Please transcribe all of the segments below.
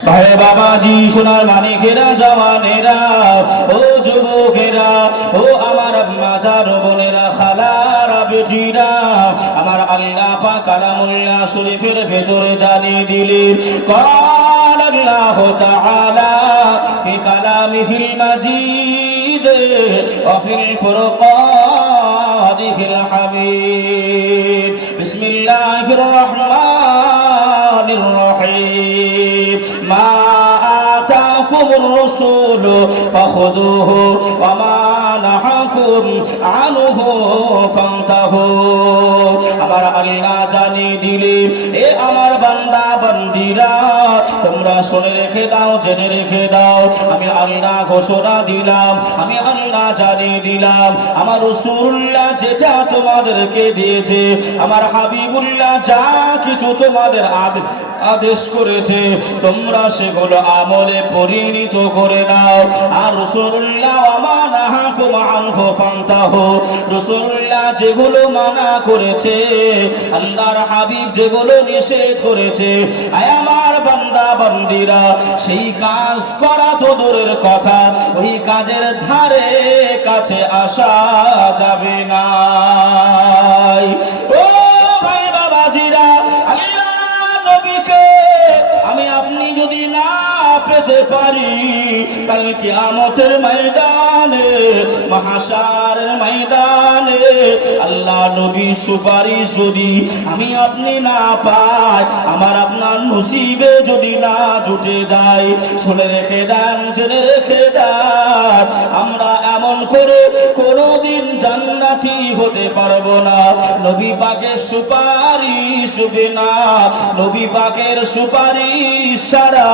ভাই বাবাজি, সোনার মানিকেরা, জওয়ানেরা, ও যুবকেরা, ও আমার মাজার বোনেরা, খালারা, বেটিরা, আমার আল্লাহ পাক কালামুল্লাহ শরীফের ভেতরে জানিয়ে দিলেন, قال الله تعالى في كلامه المجيد وفي الفرقان الحميد بسم الله الرحمن الرحيم ما آتاكم الرسول فخذوه وما نهاكم عنه فانتهوا আমার আল্লাহ জানিয়ে দিলেন, এ আমার বান্দা বান্দিরা, তোমরা শুনে রেখে দাও, জেনে রেখে দাও, আমি আল্লাহ ঘোষণা দিলাম, আমি আল্লাহ জানিয়ে দিলাম, আমার রাসূলুল্লাহ যেটা তোমাদেরকে দিয়েছে, আমার হাবিবুল্লাহ যা কিছু তোমাদের আদেশ করেছে, তোমরা সেগুলো আমলে পরিণত করে নাও। আর রাসূলুল্লাহ ওয়া নাহাকুম আনহু ফান্তাহু, রাসূলুল্লাহ যেগুলো মানা করেছে, আল্লাহর হাবিব যেগুলো নিষেধ করেছে, আয় আমার বান্দা বান্দিরা, সেই কাজ করা তো দূরের কথা, ওই কাজের ধারে কাছে আসা যাবে না। ও ভাই বাবাজিরা, আল্লাহ নবীকে আমি আপনি যদি না পেতে পারি, কাল কিয়ামতের ময়দানে, মাহশারের ময়দানে আল্লাহ নবী সুপারিশ যদি আমি আপনি না পাই, আমার আপনার নসিবে যদি না জুটে যায়, শুনে রেখে দেন, জেনে রেখে দেন, আমরা এমন করে কোনোদিন জান্নাতি হতে পারবো না। নবী পাকের সুপারিশ বিনা, নবী পাকের সুপারিশ ছাড়া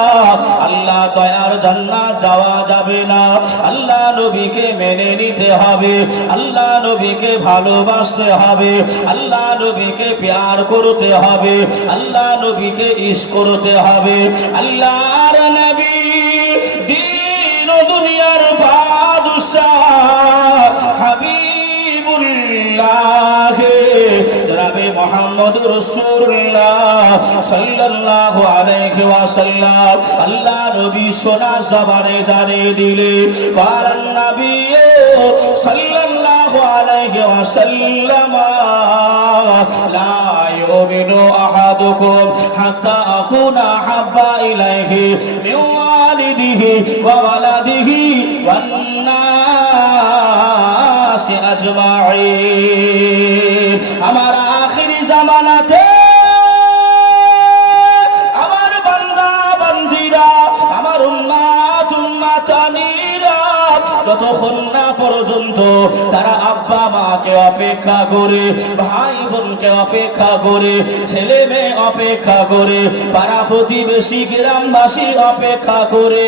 আল্লাহ দয়ার জান্নাত যাওয়া যাবে না। আল্লাহ নবীকে মেনে নিতে হবে, আল্লাহ নবীকে ভালোবাসতে হবে, আল্লাহ নবীকে প্যার করতে হবে, আল্লাহ নবীকে ইশক করতে হবে। আল্লাহর নবী দিন ও দুনিয়ার বাদশাহ হাবিবুল্লাহ জনাবে মুহাম্মদুর রাসূলুল্লাহ সাল্লাল্লাহু আলাইহি ওয়াসাল্লাম, আল্লাহ নবী সোনা জবানে জানিয়ে দিলেন, কারণ নবী সাল্লাল্লাহু আলাইহি ওয়াসাল্লাম লা ইউমিনু আহাদুকুম হাত্তা আকুনা হাব্বা ইলাইহি মিন ওয়ালিদিহি ওয়া ওয়ালাদিহি ওয়ান নাসি আজমাইন। আমার আখিরি জামানাতে আমার বান্দা বান্দিরা, আমার উম্মাত উম্মাতানিরা যতক্ষণ না পর্যন্ত তারা আব্বা মাকে অপেক্ষা করে, ভাই বোনকে অপেক্ষা করে, ছেলে মেয়ে অপেক্ষা করে, পাড়া প্রতিবেশী গ্রামবাসী অপেক্ষা করে,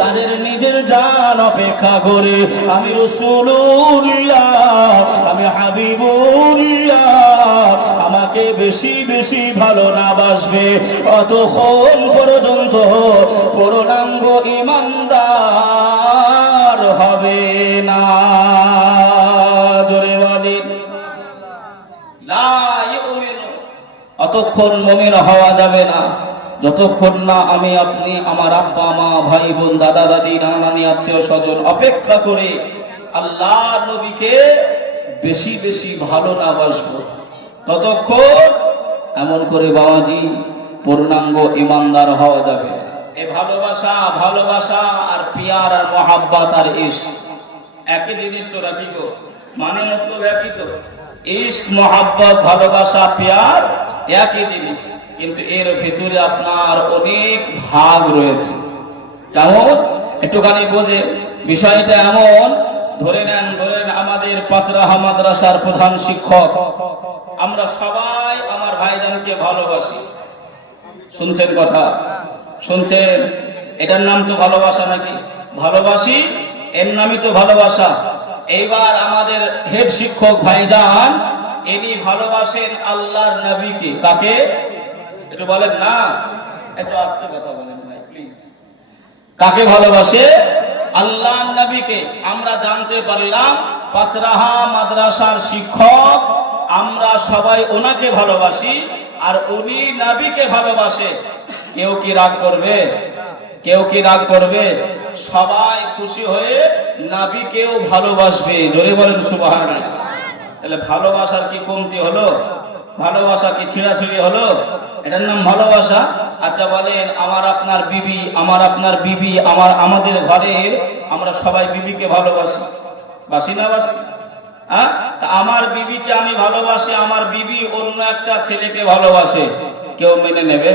তাদের নিজের জান অপেক্ষা করে, আমি রাসূলুল্লাহ, আমি হাবিবুল্লাহ আমাকে বেশি বেশি ভালো না বাসবে, অতক্ষণ পর্যন্ত পূর্ণাঙ্গ ঈমানদার হবে না। জোরে বলেন লা ইউমিনু, অতক্ষণ মুমিন হওয়া যাবে না যতক্ষণ না আমি আপনি আমার আব্বা মা ভাই বোন দাদা দাদি নানা নানি আত্মীয় স্বজন অপেক্ষা করে আল্লাহ নবীকে বেশি বেশি ভালো না বাসবো, ততক্ষণ এমন করে বাবাজি পূর্ণাঙ্গ ঈমানদার হওয়া যাবে। এই ভালোবাসা, ভালোবাসা আর পিয়ার আর মহাব্বত আর ইশক একই জিনিস তো, রাখি গো, মানে মতলব একই তো। ইশক, মহাব্বত, ভালোবাসা, পিয়ার একই জিনিস, কিন্তু এর ভিতরে আপনার অনেক ভাগ রয়েছে। কেমন একটুখানি বোঝে বিষয়টা এমন, ধরে নেন আমাদের পাঁচরাহা মাদ্রাসার প্রধান শিক্ষক, আমরা সবাই আমার ভাইজানকে ভালোবাসি। শুনছেন কথা? শুনছেন? এটার নাম তো ভালোবাসা নাকি? ভালোবাসি, এর নামই তো ভালোবাসা। এইবার আমাদের হেড শিক্ষক ভাইজান, ইনি ভালোবাসেন আল্লাহর নবীকে। কাকে? একটু বলেন না, একটু আস্তে কথা বলেন ভাই প্লিজ। কাকে ভালোবাসে? আল্লাহর নবীকে। আমরা জানতে পারলাম পাঁচরাহা মাদ্রাসার শিক্ষক, আমরা সবাই ওনাকে ভালোবাসি, আর উনি নবীকে ভালোবাসে। কেউ কি রাগ করবে? কেউ কি রাগ করবে? সবাই খুশি হয়ে নবীকেও ভালোবাসবে। জোরে বলেন সুবহানাল্লাহ। তাহলে ভালোবাসার কি কমতি হলো? ভালোবাসা কি ছিঁড়াছিঁড়ি হলো? এটার নাম ভালোবাসা? আচ্ছা বলেন, আমার আপনার বিবি, আমাদের ঘরের আমরা সবাই বিবিকে ভালোবাসি, বাসি না বাসি? হ্যাঁ, আমার বিবিকে আমি ভালোবাসি, আমার বিবি অন্য একটা ছেলেকে ভালোবাসে, কেউ মেনে নেবে?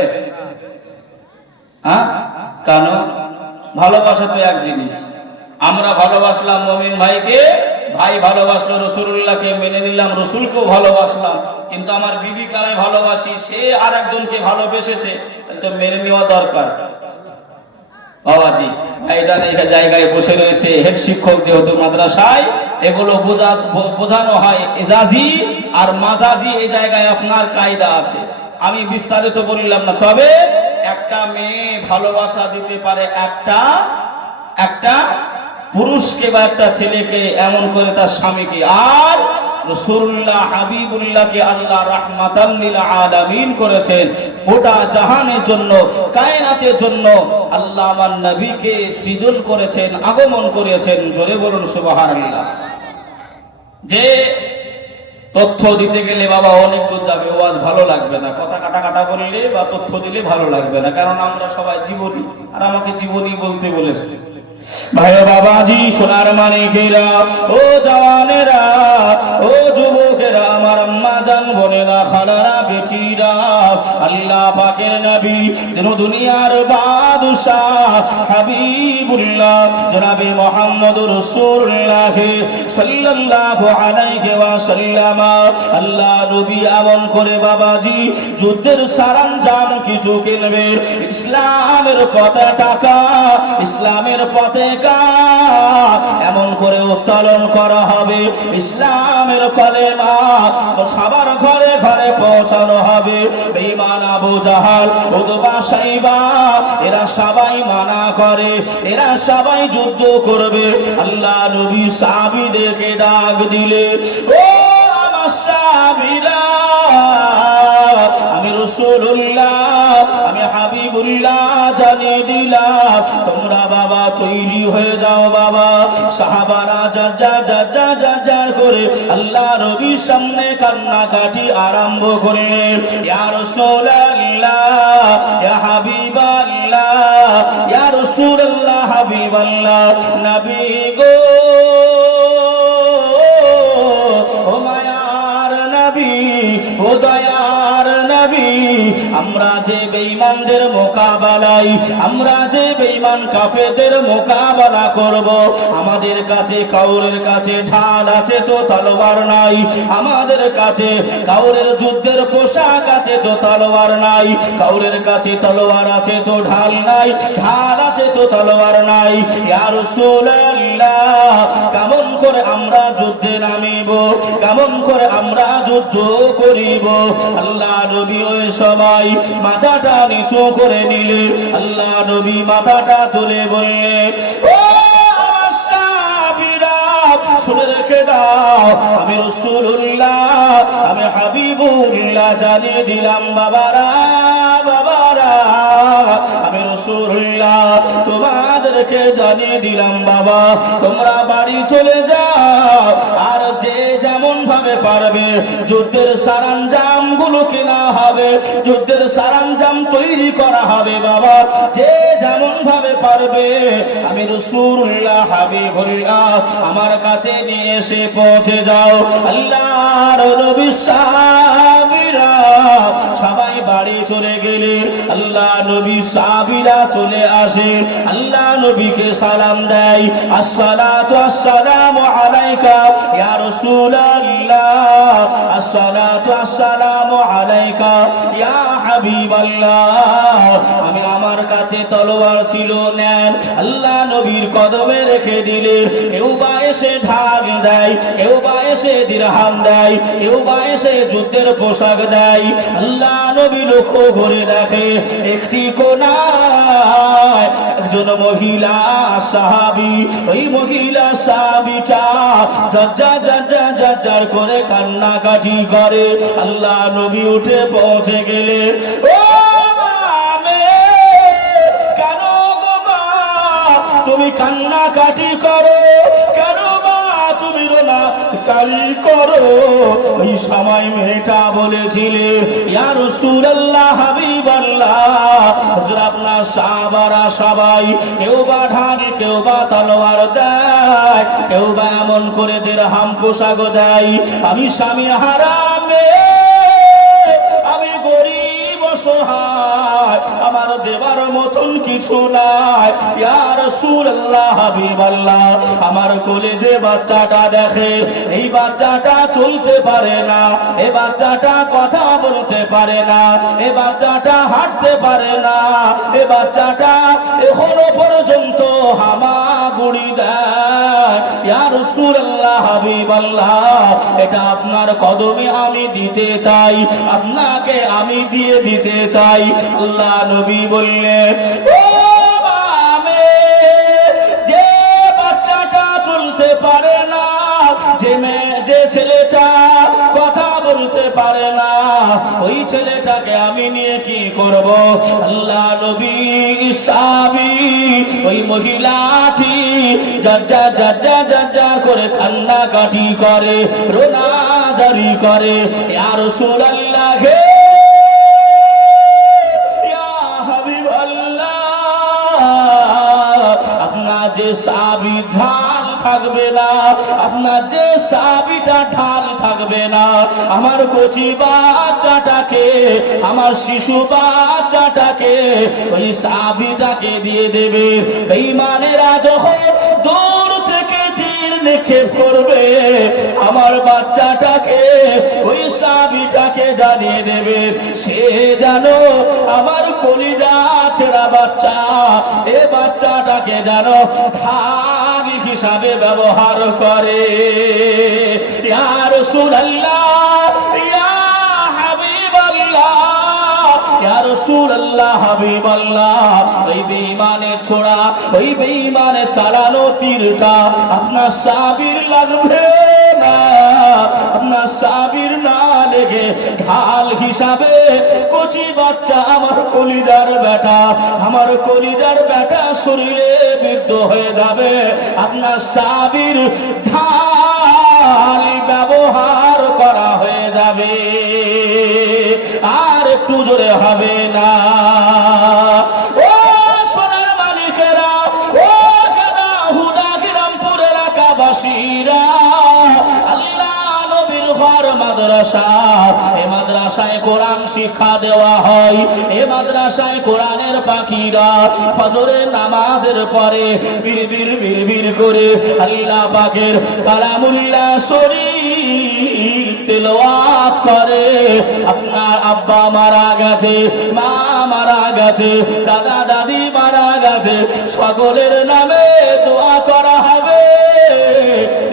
হ্যাঁ, কেন? ভালোবাসা তো এক জিনিস। আমরা ভালোবাসলাম মুমিন ভাইকে, ভাই ভালোবাসলো রাসূলুল্লাহকে, মেনে নিলাম, রাসূলকেও ভালোবাসলাম, কিন্তু আমার বিবিকে আমি ভালোবাসি, সে আর একজনকে ভালোবেসেছে, তাহলে তো মেনে নেওয়া দরকার। বাবাজি ভাইজান এই জায়গায় বসে রয়েছে, হেড শিক্ষক যেহেতু মাদ্রাসায়, এগুলো বোঝানো হয় ইজাজি আর মাজাজি। এই জায়গায় আপনার কায়দা আছে, আমি বিস্তারিত বললাম না। তবে একটা মেয়ে ভালোবাসা দিতে পারে একটা পুরুষকে বা একটা ছেলেকে, এমন করে তার স্বামীকে। আর রাসূলুল্লাহ হাবিবুল্লাহকে আল্লাহ রাহমাতাল লিল আলামিন করেছেন, গোটা জাহানের জন্য, কায়নাতের জন্য আল্লাহ আমার নবীকে সৃজন করেছেন, আগমন করেছেন। জোরে বলুন সুবহানাল্লাহ। যে তথ্য দিতে গেলে বাবা অনেক দূর যাবে, ওয়াজ ভালো লাগবে না, কথা কাটা বললে বা তথ্য দিলে ভালো লাগবে না, কারণ আমরা সবাই জীবনী, আর আমাকে জীবনী বলতে বলেছে। ভাই বাবাজি, সোনার মানিকেরা, ও জওয়ানেরা, ও যুবকেরা, আমার আম্মা জান, বোনেরা, খালারা, বেটিরা, আল্লাহ পাকের নবী, দুনিয়ার বাদশাহ হাবিবুল্লাহ জনাবে মুহাম্মদুর রাসূলুল্লাহ সাল্লাল্লাহু আলাইহি ওয়াসাল্লাম, আল্লাহ নবী এমন করে বাবাজি যুদ্ধের সরঞ্জাম কিছু কিনবে, ইসলামের পতাকা, ইসলামের পতাকা এমন করে উত্তোলন করা হবে, ইসলামের কলেমা সবার ঘরে ঘরে পৌঁছানো হবে। বেঈমান আবু জাহাল, উতবা, সাইবা, এরা সবাই মানা করে, এরা সবাই যুদ্ধ করবে। আল্লাহ নবী সাহাবীদেরকে ডাক দিলে, ও আমার সাহাবীরা, আমি রাসূলুল্লাহ, আমি হাবিবুল্লাহ জানিয়ে দিলাম, তোমরা বাবা তৈরি হয়ে যাও। বাবা সাহাবারা যা করে আল্লাহ নবীর সামনে কান্নাকাটি আরম্ভ করলেন। ইয়া রাসূলুল্লাহ, ইয়া হাবিবাল্লাহ, ইয়া রাসূলুল্লাহ, হাবিবাল্লাহ, নবী গো, ও মায়ার নবী, ও দয়ার নবী, আমরা যে বেঈমানদের মোকাবেলায়, আমরা যে বেঈমান কাফেরদের মোকাবেলা করব, আমাদের কাছে কাউরের কাছে ঢাল আছে তো তলোয়ার নাই, আমাদের কাছে কাউরের যুদ্ধের পোশাক আছে তো তলোয়ার নাই, কাউরের কাছে তলোয়ার আছে তো ঢাল নাই, ঢাল আছে তো তলোয়ার নাই। ইয়া রাসূলুল্লাহ, কেমন করে আমরা যুদ্ধে নামিব, কেমন করে আমরা যুদ্ধ করিব? আল্লাহ নবী ওই সময় মাথাটা নিচু করে নিলে, আল্লাহ নবী মাথাটা তুলে বললেন, ও আমার সাহাবীরা, শুনে রেখে দাও, আমি রাসূলুল্লাহ, আমি হাবিবুল্লাহ জানিয়ে দিলাম। বাবারা, আমি রাসূলুল্লাহ তোমাদেরকে জানিয়ে দিলাম। বাবা তোমরা বাড়ি চলে যাও, আর যে যেমন ভাবে পারবে যুদ্ধের সরঞ্জাম গুলো কেনা হবে, যুদ্ধের সরঞ্জাম তৈরি করা হবে। বাবা যে যেমন ভাবে পারবে, আমি রাসূলুল্লাহ হাবিবুল্লাহ আমার কাছে নিয়ে এসে পৌঁছে যাও। আল্লাহর নবী সাহাবীরা সবাই বাড়ি চলে গেলে, আল্লাহ নবী সাহাবীরা চলে আসে, আল্লাহ নবীকে সালাম দেয়, আসসালাতু আসসালামু আলাইকা ইয়া রাসূলুল্লাহ, আসসালাতু আসসালামু আলাইকা ইয়া হাবিবাল্লাহ। আমি আমার কাছে তলোয়ার ছিল, নেন, আল্লাহ নবীর কদমে রেখে দিলে। কেউ বা এসে ঢাল দেয়, কেউ বা এসে দিরহাম দেয়, কেউ বা এসে যুদ্ধের পোশাক দেয়। আল্লাহ নবী লক্ষ্য করে দেখে, একটি কোনায় একজন মহিলা সাহাবী, ওই মহিলা সাহাবীটা যার করে কান্নাকাটি করে। আল্লাহ নবী উঠে পৌঁছে গেলে, ও কান্নাকাটি করো, কেন মা তুমি রোনা চালি করো? ওই সময় মেয়েটা বলেছিলে, ইয়া রাসূলুল্লাহ হাবিবাল্লাহ, হুজুর আপনার সাহাবারা সবাই কেউ বা ঢাল, কেউ বা তলোয়ার দেয়, কেউ বা এমন করে দিরহাম পোশাক দেয়। আমি স্বামী হারা মেয়ে, আমি গরিব অসহায়, আমার দেবার মতন কিছু নাই। ইয়া রাসূলুল্লাহ হাবিবাল্লাহ, আমার কোলে যে বাচ্চাটা দেখে, এই বাচ্চাটা চলতে পারে না, এই বাচ্চাটা কথা বলতে পারে না, এই বাচ্চাটা হাঁটতে পারে না, এই বাচ্চাটা এখনো পর্যন্ত হামাগুড়ি দেয়। ইয়া রাসূলুল্লাহ হাবিবাল্লাহ, এটা আপনার কদমে আমি দিতে চাই, আপনাকে আমি দিয়ে দিতে চাই। আল্লাহ নবী বললেন, ও মামে, যে বাচ্চাটা চলতে পারে না, যে ছেলেটা কথা বলতে পারে না, ওই ছেলেটাকে আমি নিয়ে কি করব? আল্লাহ নবী সাহাবী ওই মহিলাটি যার করে কান্নাকাটি করে, রোনা জারি করে, ইয়া রাসূলুল্লাহ হে, আপনার যে সাহাবী ঢাল থাকবে না, আপনার যে সাহাবীটা ঢাল থাকবে না, আমার কচি বাচ্চাটাকে, আমার শিশু বাচ্চাটাকে ওই সাহাবীটাকে দিয়ে দেবে। বেঈমানেরা যখন দূর থেকে তীর নিক্ষেপ করবে, আমার বাচ্চাটাকে ওই সাহাবীটাকে জানিয়ে দেবে, সে জানো আমার কলিজা ছেঁড়া বাচ্চা, এ বাচ্চাটাকে জানো ঢাল হিসাবে ব্যবহার করে। ইয়া রাসূলুল্লাহ, ইয়া হাবিবাল্লাহ, ইয়া রাসূলুল্লাহ হাবিবাল্লাহ, ওই বেঈমানের ছোড়া, ওই বেঈমানের চালানো তীরটা আপনার সাহাবীর লাগবে না, আপনার সাহাবীর না লেগে ঢাল হিসাবে কচি বাচ্চা আমার কলিজার বেটা, আমার কলিজার বেটা শরীরে বিদ্ধ হয়ে যাবে, আপনার সাহাবীর ঢাল ব্যবহার করা হয়ে যাবে, আর একটু জোরে হবে না। ও সোনার মালিকেরা, ও গাদা হুদা গ্রামপুর এলাকাবাসীরা, আল্লাহ নবীর ঘর মাদ্রাসা, এ মাদ্রাসায় কোরআন শিক্ষা দেওয়া হয়, এ মাদ্রাসায় কোরআনের পাখিরা ফজরের নামাজের পরে বিড়বিড় বিড়বিড় করে আল্লাহ পাকের কালামুল্লাহ শরীফ তেলাওয়াত করে। আপনার আব্বা মারা গেছে, মা মারা গেছে, দাদা দাদি মারা গেছে, সকলের নামে দোয়া করা হবে,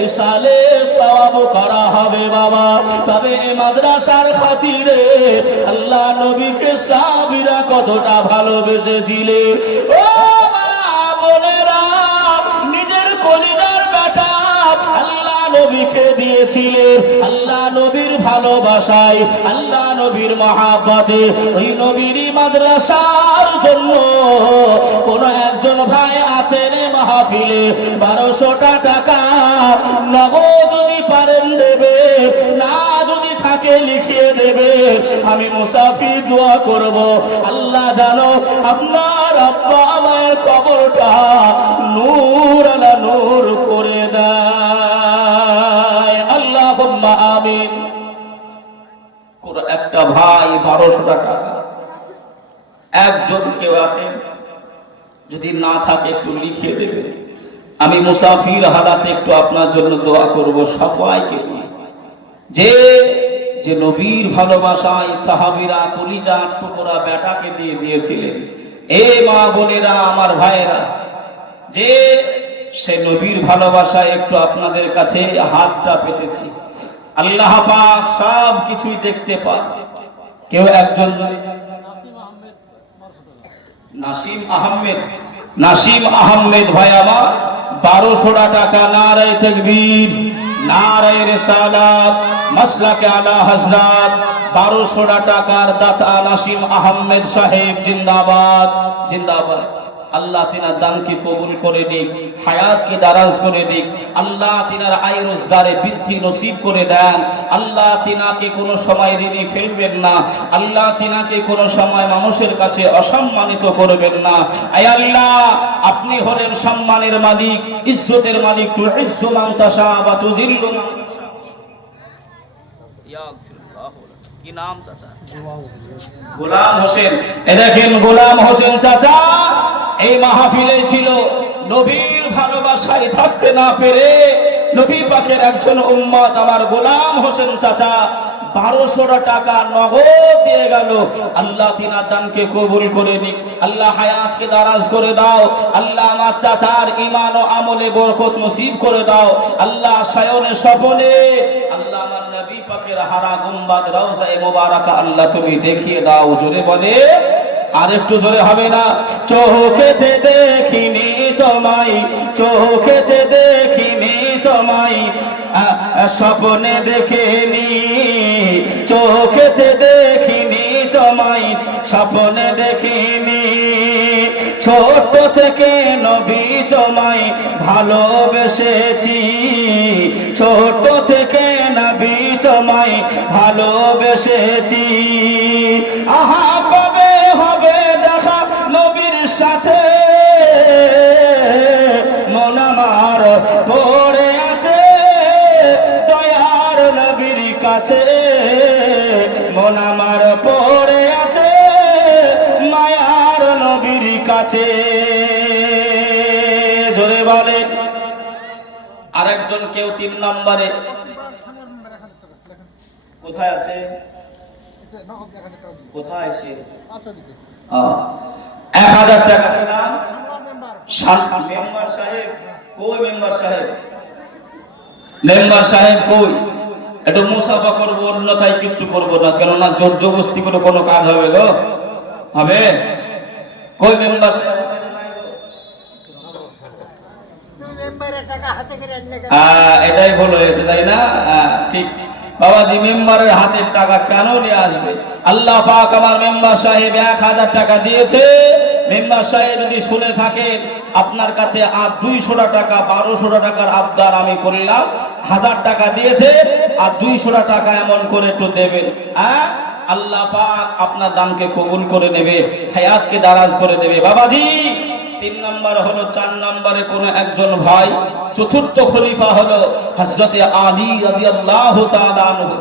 ইসালে সওয়াব করা হবে বাবা। তবে মাদ্রাসার খাতিরে আল্লাহ নবীকে সাহাবীরা কতটা ভালোবেসেছিলেন। ও মা বোনেরা, নিজের কলিজার বেটা আল্লাহ নবীকে দিয়েছিলেন, আল্লাহ নবীর ভালোবাসায়, আল্লাহ নবীর মহাব্বতে ওই নবীরই মাদ্রাসার জন্য কোন একজন ভাই আছেন মাহফিলে 1200টা টাকা নগদ যদি পারেন দেবে, না যদি থাকে লিখিয়ে দেবে, আমি মুসাফির দোয়া করব, আল্লাহ জানো আপনার আব্বা মায়ের কবরটা নূর আলা নূর করে দেয়। আল্লাহুম্মা আমিন। কোন একটা ভাই 1200টা টাকা, একজন কেউ আছেন, যদি না থাকে একটু লিখে দেবে, আমি মুসাফির হালাতে একটু আপনার জন্য দোয়া করব সবাইকে নিয়ে। যে যে নবীর ভালোবাসায় সাহাবীরা কলিজার টুকরা বেটাকে দিয়ে দিয়েছিলেন, এ মা বোনেরা আমার ভাইয়েরা, যে সে নবীর ভালোবাসায় একটু আপনাদের কাছে হাতটা পেতেছি, আল্লাহ পাক সব কিছুই দেখতে পান। কেউ একজন নাসিম আহমেদ ভাই আমার 1200 টাকা, নারায়ে তাকবীর, নারায়ে রিসালাত, মাসলাকে আলা হযরত, 1200 টাকার দাতা নাসিম আহমেদ সাহেব জিন্দাবাদ, জিন্দাবাদ। আল্লাহ তিনার দানকে কবুল করে দিক, হায়াতকে দারাজ করে দিক। আল্লাহ তিনার আয় রোজগারে বৃদ্ধি নসিব করে দেন। আল্লাহ তিনাকে কোনো সময় ঋণী ফেলবেন না। আল্লাহ তিনাকে কোনো সময় মানুষের কাছে অসম্মানিত করবেন না। আয় আল্লাহ, আপনি হলেন সম্মানের মালিক, ইজ্জতের মালিক। তুইজ্জু মান তাশা ওয়া তুযিল্লু মান তাশা। কি নাম চাচা? গোলাম হোসেন। এ দেখেন গোলাম হোসেন চাচা এই মাহফিলে ছিল। নবীর ভালোবাসায় থাকতে না পেরে নবী পাকের একজন উম্মত আমার গোলাম হোসেন চাচা 1200 টাকা নগদ দিয়ে গেল। আল্লাহ তিনার দানকে কবুল করে নিক। আল্লাহ হায়াতকে দারাজ করে দাও। আল্লাহ আমার চাচার ঈমান ও আমলে বরকত নসিব করে দাও। আল্লাহ শয়নে স্বপনে আল্লাহ আমার নবী পাকের হারা গুম্বাদ রওজায়ে মুবারাকা আল্লাহ তুমি দেখিয়ে দাও। জোরে বলে, আর একটু জোরে হবে না? চোখেতে দেখিনি তোমায়, চোখেতে দেখিনি তোমায়, স্বপ্নে দেখিনি। চোখেতে দেখিনি তোমায়, স্বপ্নে দেখিনি। ছোট থেকে নবী তোমায় ভালোবেসেছি, ছোট থেকে নবী তোমায় ভালোবেসেছি। আহা কবে হবে দেখা নবীর সাথে, মন আমার পড়ে আছে দয়ার নবীর কাছে। মন আমার পড়ে আছে মায়ার নবীর কাছে। জোরে বলে। আরেকজন কেউ 3 নম্বরে কোথায় আছে? কোথায় আছে? 1000 টাকা দিলাম। মেম্বার সাহেব কই? মেম্বার সাহেব, মেম্বার সাহেব কই? একটু মুসাফা করবো, অন্যথায় কিচ্ছু করবো না। কেননা জোর জবরদস্তি করে কোনো কাজ হবে গো? হবে? কই মেম্বার সাহেব? এটাই ভুল হয়েছে তাই না? ঠিক বাবাজি, মেম্বারের হাতের টাকা কেন নিয়ে আসবে? আল্লাহ পাক আমার মেম্বার সাহেব 1000 টাকা দিয়েছে। মেম্বার সাহেব যদি শুনে থাকেন, আপনার কাছে আর 200 টাকা 1200 টাকার আবদার আমি করলাম। 1000 টাকা দিয়েছে আর 200 টাকা এমন করে একটু দেবেন। আল্লাহ পাক আপনার দানকে কবুল করে নেবে, হায়াতকে দারাজ করে দেবে বাবাজি। 3 নম্বর হলো, 4 নম্বরে কোন একজন ভাই, চতুর্থ খলিফা হলো হযরতে আলী রাদিয়াল্লাহু তাআলা আনহু।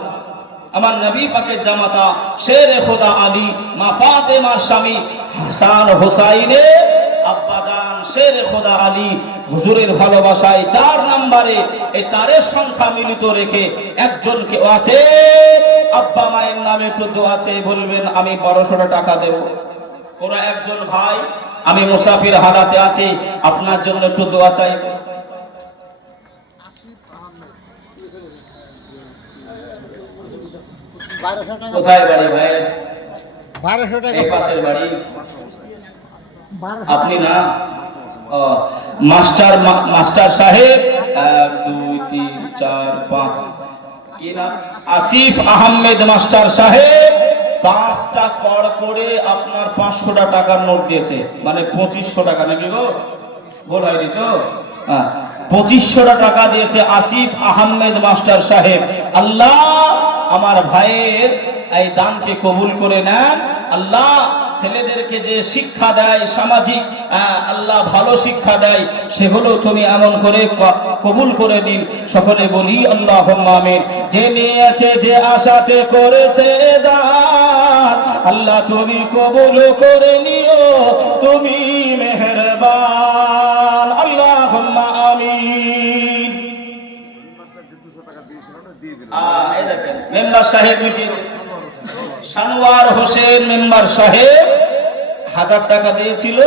আমার নবী পাকের জামাতা শেরে খোদা আলী, মা ফাতেমার স্বামী হাসান হোসাইনের আব্বাজান শেরে খোদা আলী হুজুরের ভালোবাসায় 4 নম্বরে, এই 4-এর সংখ্যা মিলিত রেখে একজন কেউ আছে, আব্বা মায়ের নামে একটু দোয়া চেয়ে বলবেন আমি 1200 টাকা দেব। কোন একজন ভাই, আমি মুসাফির হালাতে আছি, আপনার জন্য একটু দোয়া চাই। কোথায় বাড়ি ভাই? 1200 টাকা। এই পাশের বাড়ি। আপনি না? মাস্টার সাহেব 1 2 3 4 5 কি নাম? আসিফ আহমেদ মাস্টার সাহেব 5টা কড় করে আপনার 500 টাকার নোট দিয়েছে, মানে 2500 টাকা নাকি গো? ভুল হয়নি তো? 2500 টাকা দিয়েছে আসিফ আহমেদ মাস্টার সাহেব। আল্লাহ আমার ভাইয়ের এই দানকে কবুল করে নেন। আল্লাহ ছেলেদেরকে যে শিক্ষা দেয় সামাজিক, আল্লাহ ভালো শিক্ষা দেয়, সেগুলো তুমি এমন করে কবুল করে নিন। সকলে বলি আল্লাহুম্মা আমিন। যে নিয়তে যে আশাতে করেছে দান, আল্লাহ তুমি কবুল করে নিও, তুমি মেহেরবান। আল্লাহুম্মা আমিন। মেম্বার সাহেব মিটিং, সানোয়ার হোসেন মেম্বার সাহেব 1000 টাকা দিয়েছিল,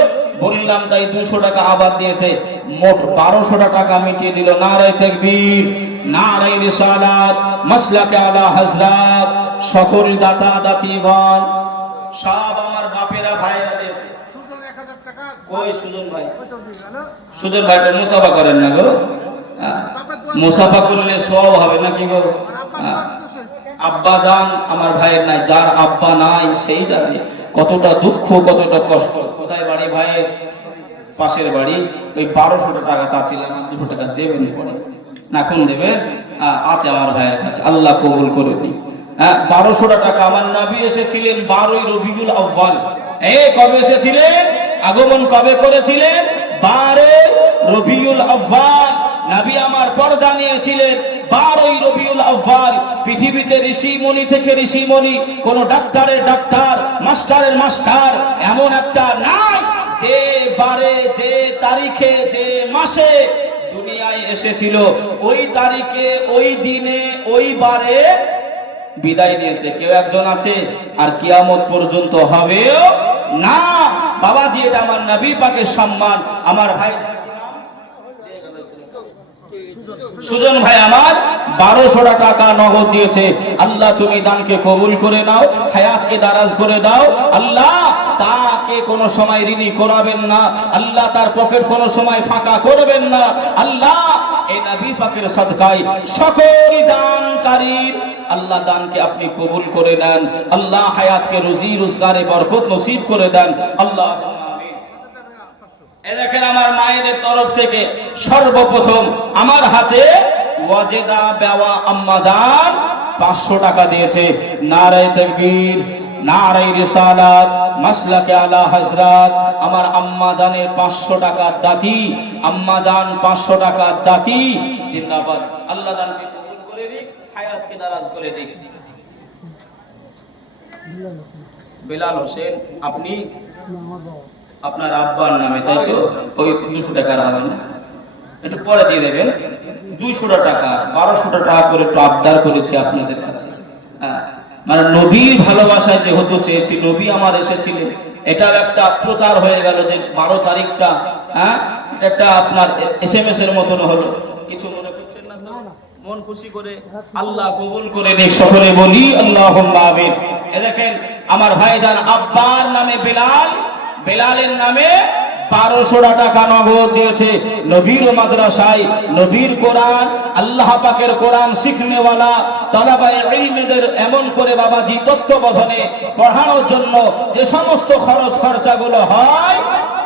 বললাম তাই 200 টাকা আবার দিয়েছে, মোট 1200 টাকা মিটিয়ে দিল। নারায়ে তাকবীর, নারায়ে রিসালাত, মাসলাকে আলা হযরত, সকল দাতা দাতিগণ সব আমার বাপেরা ভাইরা দিয়েছে। সুজন 1000 টাকা। কই সুজন ভাই? সুজন ভাই তো মুসাফা করেন না গো? মুসাফা করলে সওয়াব হবে নাকি গো? আব্বা জান আমার ভাইয়ের নাই, যার আব্বা নাই সেই জানে কতটা দুঃখ, কতটা কষ্ট। কোথায় বাড়ি ভাইয়ের? পাশের বাড়ি, ওই 1200 টাকা চাচ্ছিলাম, 200 টাকা দেবেন পরে না, এখন দেবেন? আছে আমার ভাইয়ের কাছে, আল্লাহ কবুল করে নি। 1200 টাকা। আমার নবী এসেছিলেন 12ই রবিউল আউয়াল। কবে এসেছিলেন? আগমন কবে করেছিলেন? 12 রবিউল আউয়াল। নবী আমার পর্দা নিয়েছিলেন 12ই রবিউল আউয়াল। পৃথিবীতে ঋষিমণি থেকে ঋষিমণি, কোন ডাক্তারের ডাক্তার, মাস্টারের মাস্টার এমন একটা নাই যে বারে, যে তারিখে, যে মাসে দুনিয়ায় এসেছিল ওই তারিখে, ওই দিনে, ওই বারে বিদায় নিয়েছে। কেউ একজন আছে? আর কিয়ামত পর্যন্ত হবেও না। বাবাজি, এটা আমার নবী পাকের সম্মান। আমার ভাই সুজন ভাই আমার 1200 টাকা নগদ দিয়েছে। আল্লাহ তুমি দানকে কবুল করে নাও, হায়াতকে দারাজ করে দাও। আল্লাহ তাকে কোনো সময় ঋণী করাবেন না। আল্লাহ তার পকেট কোনো সময় ফাঁকা করবেন না। আল্লাহ এই নবী পাকের সাদকায় সকল দানকারীর আল্লাহ দানকে আপনি কবুল করে নেন। আল্লাহ হায়াতকে রুজি রোজগারে বরকত নসিব করে দেন। আল্লাহ দেখেন, আমার মায়েদের তরফ থেকে সর্বপ্রথম আমার হাতে ওয়াজেদা বেওয়া আম্মা জান 500 টাকা দিয়েছে। নারায়ে তাকবীর, নারায়ে রিসালাত, মাসলাকে আলা হযরত। আমার আম্মা জানের 500 টাকার দাতি, আম্মা জান 500 টাকার দাতি। জিন্দাবাদ। আল্লাহ দানকে কবুল করে দিক, হায়াতকে দারাজ করে দিক। বেলাল হোসেন, আপনি আপনার আব্বার নামে, তাই তো? ওই 200 টাকা হবে না, একটু পরে দিয়ে দেবেন। 200 টাকা, 1200 টাকা করে একটু আবদার করেছি আপনাদের কাছে। মানে নবীর ভালোবাসায় যেহেতু চেয়েছি, নবী আমার এসেছিলেন, এটার একটা প্রচার হয়ে গেল যে 12 তারিখটা একটা আপনার SMS এর মতন হলো। কিছু মনে করছেন না তো? মন খুশি করে আল্লাহ কবুল করে নিক। সকলে বলি আল্লাহুম্মা আমিন। দেখেন, আমার ভাইজান আব্বার নামে বেলাল, বেলালের নামে 1200 টাকা নগদ দিয়েছে। নবীর মাদ্রাসায় নবীর কোরআন, আল্লাহ পাকের কোরআন শিখনেওয়ালা তালাবায়ে ইলমদের এমন করে বাবাজি তত্ত্বাবধানে পড়ানোর জন্য যে সমস্ত খরচ খরচাগুলো হয়,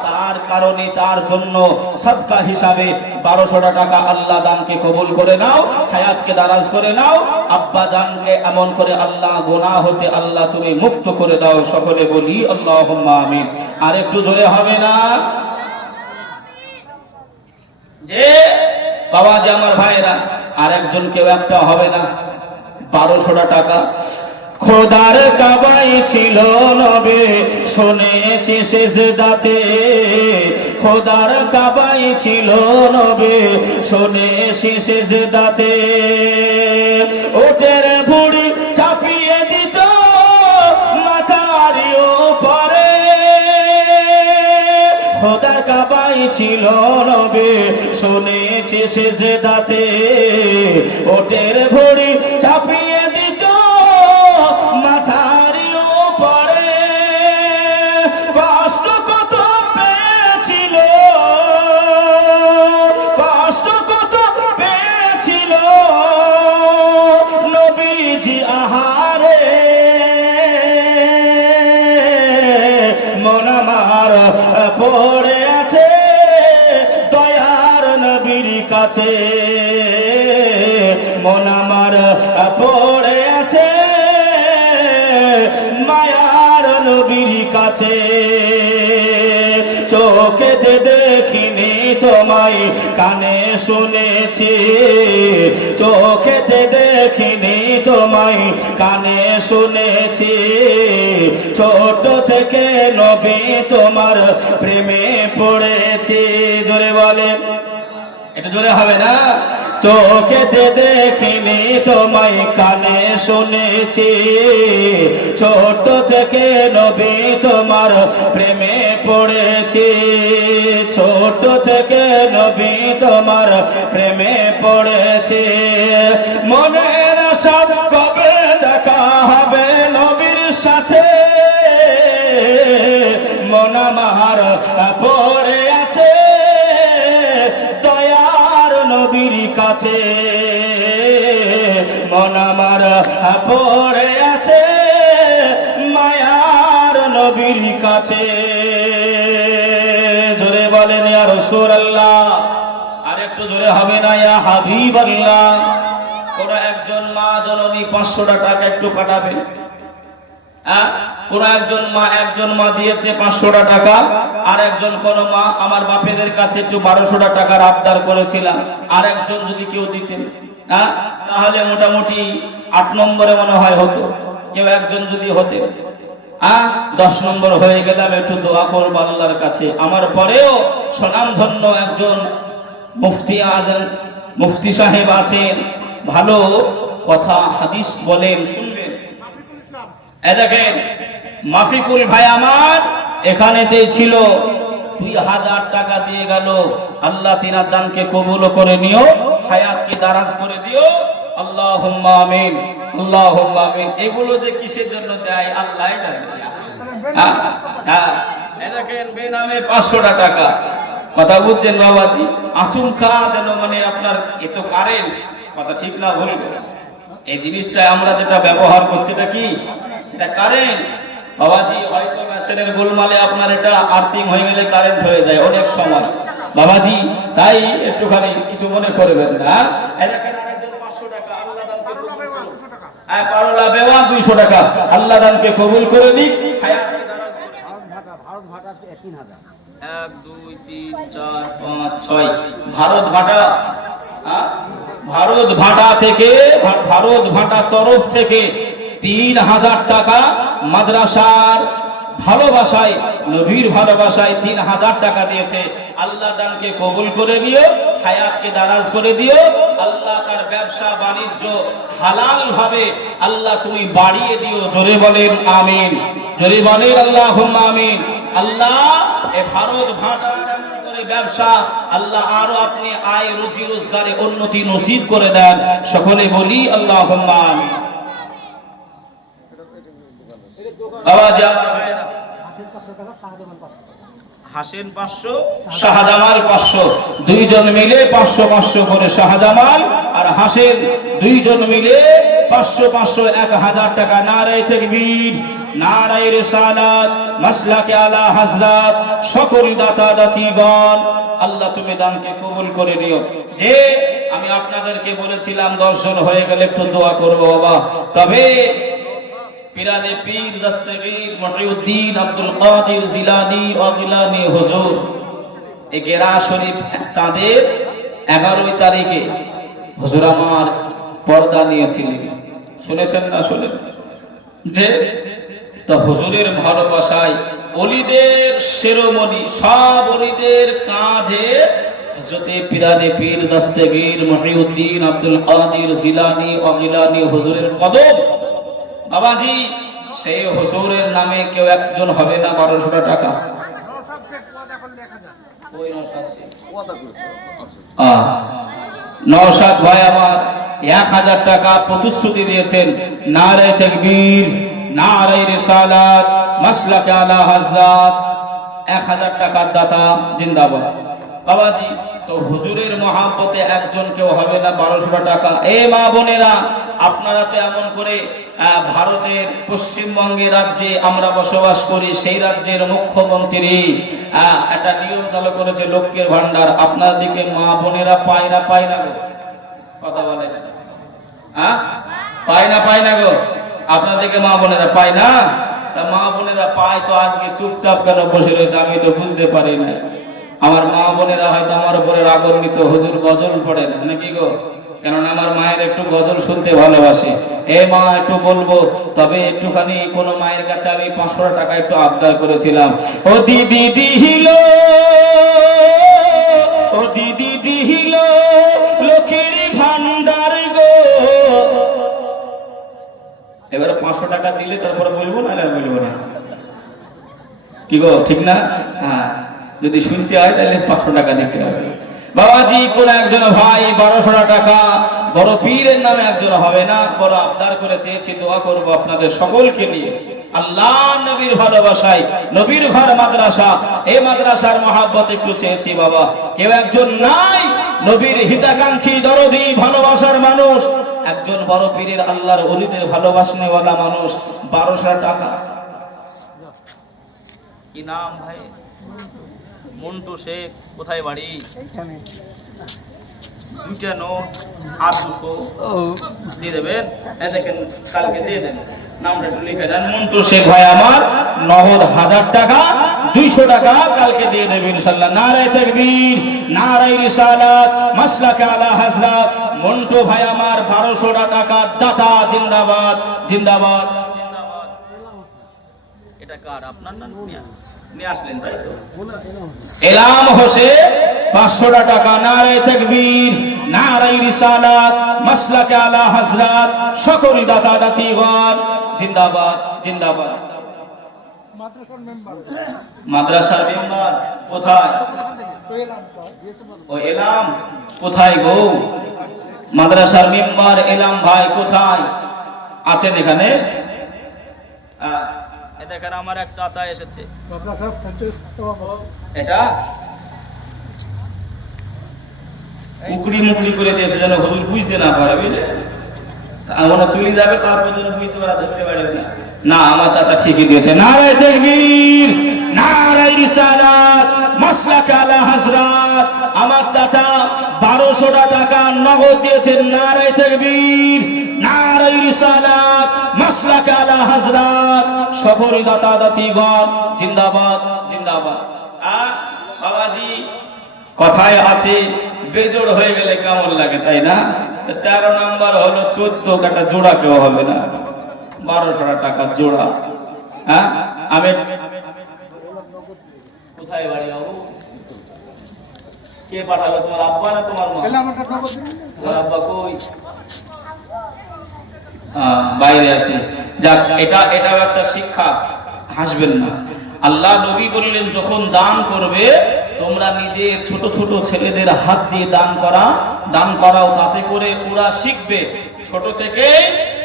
তার কারণে তার জন্য সাদকা হিসাবে 1200 টাকা আল্লাহ দানকে কবুল করে নাও, হায়াতকে দারাজ করে নাও। আব্বা জানকে এমন করে আল্লাহ গুনাহ হতে আল্লাহ তুমি মুক্ত করে দাও। সকলে বলি আল্লাহুম্মা আমিন। আর একটু জোরে হবে না? যে বাবাজি আমার ভাইরা, আর একজন কেউ একটা হবে না? 1200 টাকা। খোদার কাবাই ছিল নবে শুনেছি সেজদাতে, খোদার কাবাই ছিল নবে শুনেছি সেজদাতে। ওটের ভুড়ি চাপিয়ে দিত মাথার উপরে, খোদার কাবাই ছিল নবে শুনেছি সেজদাতে। ওটের ভুড়ি চাপিয়ে দিত মাথার উপরে। কষ্ট কত পেয়েছিল, কষ্ট কত পেয়েছিল নবীজি আহারে। মন আমার পড়ে আছে দয়ার নবীর কাছে, মন আমার পড়ে আছে মায়ার নবীর কাছে। চোখেতে দেখিনি তোমায়, কানে শুনেছি, চোখেতে দেখিনি তোমায়, কানে শুনেছি। ছোট থেকে নবী তোমার প্রেমে পড়েছি। জোরে বলেন, এটা জোরে হবে না? চোখেতে দেখিনি তোমায়, কানে শুনেছি, ছোট থেকে নবী তোমার প্রেমে পড়েছি। ছোট থেকে নবী তোমার প্রেমে পড়েছি। মনের সব কবে দেখা হবে নবীর সাথে, মন আমার পড়ে আছে দয়ার নবীর কাছে, মন আমার পড়ে আছে মায়ার নবীর কাছে। জোরে বলেন রাসূলুল্লাহ, আর একটু জোরে হবে না ইয়া হাবিবাল্লাহ। কোন একজন মা জননী 500 টাকা একটু পাঠাবে। কোন একজন মা দিয়েছে 500 টাকা, আর একজন কোন মা আমার বাপেদের কাছে একটু 1200 টাকার আবদার করেছিলাম, আর একজন যদি কেউ দিতেন তাহলে মোটামুটি 8 নম্বরে মনে হয় হতো। কেউ একজন যদি হতে 10 নম্বর হয়ে গেলাম। একটু দোয়া করবো আল্লাহর কাছে। আমার পরেও স্বনামধন্য একজন মুফতি সাহেব আছেন, ভালো কথা হাদিস বলেন, শুনবেন। দেখেন মাফিকুল ভাই আমার এখানেতেই ছিল, 2000 টাকা দিয়ে গেল। আল্লাহ তিনার দানকে কবুল করে নিও, হায়াতকে দারাজ করে দিও, আল্লাহুম্মা আমিন, আল্লাহুম্মা আমিন। এগুলো যে কিসের জন্য দেয় আল্লাহই জানে। দেখেন বেনামে 500 টাকা, কথা বুঝছেন বাবাজি? আচমকা যেন মানে আপনার এত কারেন্ট, কথা ঠিক না বলবো, এই জিনিসটা আমরা যেটা ব্যবহার করছি এটা কি, এটা কারেন্ট বাবাজি। হয়তো মেশিনের গোলমালে আপনার এটা আর্থিং হয়ে গেলে কারেন্ট হয়ে যায় অনেক সময় বাবাজি, তাই একটুখানি কিছু মনে করবেন না। দেখেন আরেকজন 500 টাকা, আল্লাহ দানকে পারলা বেওয়া 200 টাকা, আল্লাহ দানকে কবুল করে দিক, হায়াতকে দারাজ করে। ভারত ভাটা 3000, 1 2 3 4 5 6 ভারত ভাটা, ভারত ভাটা তরফ থেকে 3000 টাকা মাদ্রাসার ভালোবাসায়, নবীর ভালোবাসায় 3000 টাকা দিয়েছে। আল্লাহ দানকে কবুল করে দিও, হায়াতকে দারাজ করে দিও। আল্লাহ তার ব্যবসা বাণিজ্য হালাল ভাবে আল্লাহ তুমি বাড়িয়ে দিও। জোরে বলেন আমিন, জোরে বলেন আল্লাহুম্মা আমিন। আল্লাহ এ ভারত ভাটার এমন করে ব্যবসা আল্লাহ আরো আপনি আয় রুজি রোজগারে উন্নতি নসিব করে দেন। সকলে বলি আল্লাহুম্মা আমিন। আওয়াজ আমার ভাইরা, হাসেন 500, শাহজামাল 500, দুইজন মিলে 500 500 করে শাহজামাল আর হাসেন দুইজন মিলে 500 500 1000 টাকা। নারে তাকবীর, নারে রিসালাত, মাসলাকে আলা হযরত, সকল দাতা দাতিগণ আল্লাহ তুমি দানকে কবুল করে নিও। যে আমি আপনাদেরকে বলেছিলাম 10 জন হয়ে গেলে একটু দোয়া করব বাবা। তবে পিরানে পীর দস্তগীর মুহিউদ্দিন আব্দুল কাদের জিলানী ওয়াগিলানী হুজুর এই গেরা শরীফ চাঁদের 11 তারিখে হুজুর আমার পর্দা নিয়েছিলেন, শুনেছেন না? শুনেন যে তো হুজুরের ভালোবাসায় ওলিদের শিরোমণি সব ওলিদের কাঁধে হযরতে পিরানে পীর দস্তগীর মুহিউদ্দিন আব্দুল কাদের জিলানী ওয়াগিলানী হুজুরের কদম বাবাজি। সেই হুজুরের নামে কেউ একজন হবে না 1200 টাকা। নওশাদ ভাই আমার 1000 টাকা প্রতিশ্রুতি দিয়েছেন। নারে তাকবীর, নারে রিসালাত, মাসলাকে আলা হযরত, 1000 টাকার দাতা জিন্দাবাদ বাবাজি। তো হুজুরের মহাব্বতে একজন কেউ হবে না 1200 টাকা। এ মা বোনেরা, আপনারা তো এমন করে ভারতের পশ্চিমবঙ্গের রাজ্যে আমরা বসবাস করি, সেই রাজ্যের মুখ্যমন্ত্রী একটা নিয়ম চালু করেছে লক্ষ্মীর ভান্ডার। আপনার দিকে মা বোনেরা পায় না পায় না গো? কথা বলেন, পায় না গো? আপনার দিকে মা বোনেরা পায় না? তা মা বোনেরা পায় তো আজকে চুপচাপ কেন বসে রয়েছে আমি তো বুঝতে পারি না। আমার মা বোনেরা হয়তো আমার উপরে রাগান্বিত, হুজুর গজল পড়েন নাকি গো? কেননা আমার মায়ের একটু গজল শুনতে ভালোবাসে। এ মা একটু বলবো, তবে একটুখানি কোন মায়ের কাছে আমি 500 টাকা একটু আবদার করেছিলাম। ও দিদি দিহিল, ও দিদি দিহিল লক্ষ্মীর ভান্ডার গো। এবারে 500 টাকা দিলে তারপরে বলবো না, আর বলবো না কি গো, ঠিক না? হ্যাঁ, যদি শুনতে হয় তাহলে 500 টাকা দিতে হবে বাবাজি। কোন একজন ভাই 1200 টাকা বড় পীরের নামে একজন হবে না, বড় আবদার করে চেয়েছি। দোয়া করব আপনাদের সকলকে নিয়ে আল্লাহ নবীর ভালোবাসায়, নবীর ঘর মাদ্রাসা, এই মাদ্রাসার মহাব্বত একটু চেয়েছি বাবা। কেউ একজন নাই নবীর হিতাকাঙ্ক্ষী দরদি ভালোবাসার মানুষ, একজন বড় পীরের আল্লাহর ওলিদের ভালোবাসনেওয়ালা মানুষ। 1200 টাকা কি নাম ভাই? মন্টু শেখ, কোথায় বাড়ি? এইখানে। দুইটা নোট আর 200 দিয়ে দেবেন। এই দেখেন, কালকে দিয়ে দেবেন, নামটা একটু লিখে দেন। মন্টু শেখ ভাই আমার নগদ 1000 টাকা, 200 টাকা কালকে দিয়ে দেবেন ইনশাআল্লাহ। নারায়ে তাকবীর, নারায়ে রিসালাত, মাসলাকে আলা হযরত। মন্টু ভাই আমার 1200 টাকা দাতা, জিন্দাবাদ জিন্দাবাদ জিন্দাবাদ। এটা কার? আপনার না নিয়ে আসলেন তাই তো? এলাম হোসেন 500 টাকা। নারায়ে তাকবীর, নারায়ে রিসালাত, মাসলাকে আলা হযরত। সকল দাতা দাতিগণ জিন্দাবাদ জিন্দাবাদ। মাদ্রাসার মেম্বার। মাদ্রাসার মেম্বার কোথায়? ও এলাম কোথায় গো? মাদ্রাসার মেম্বার এলাম ভাই কোথায় আছেন? এখানে দেখেন আমার এক চাচা এসেছে। এটা মুকড়ি মুকড়ি করে দিয়েছে যেন হুজুর বুঝতে না পারে, বুঝলে? আমার চলে যাবে, তারপর যেন বুঝতে পারা ধরতে পারবে না। না, আমার চাচা ঠিকই দিয়েছে। নারায়ে তাকবীর, নারায়ে রিসালাত, মাসলাকে আলা হযরত। আমার চাচা 1200 টাকা নগদ দিয়েছেন। নারায়ে তাকবীর, নারায়ে রিসালাত, মাসলাকে আলা হযরত। সকল দাতা দাতিগণ জিন্দাবাদ জিন্দাবাদ। বাবাজি কথায় আছে, বেজোড় হয়ে গেলে কেমন লাগে, তাই না? 13 নাম্বার হলো 14 কাটা জোড়া কেউ হবে না, 1200 টাকা জোড়া। হ্যাঁ, আমি কোথায় বাড়ি বাবু? কে পাঠালো? তোমার আব্বা না তোমার মা? তোমার আব্বা কই? বাইরে আছে। যাক, এটাও একটা শিক্ষা, হাসবেন না। আল্লাহ নবী বললেন, যখন দান করবে তোমরা নিজের ছোট ছোট ছেলেদের হাত দিয়ে দান করাও, তাতে করে ওরা শিখবে, ছোট থেকে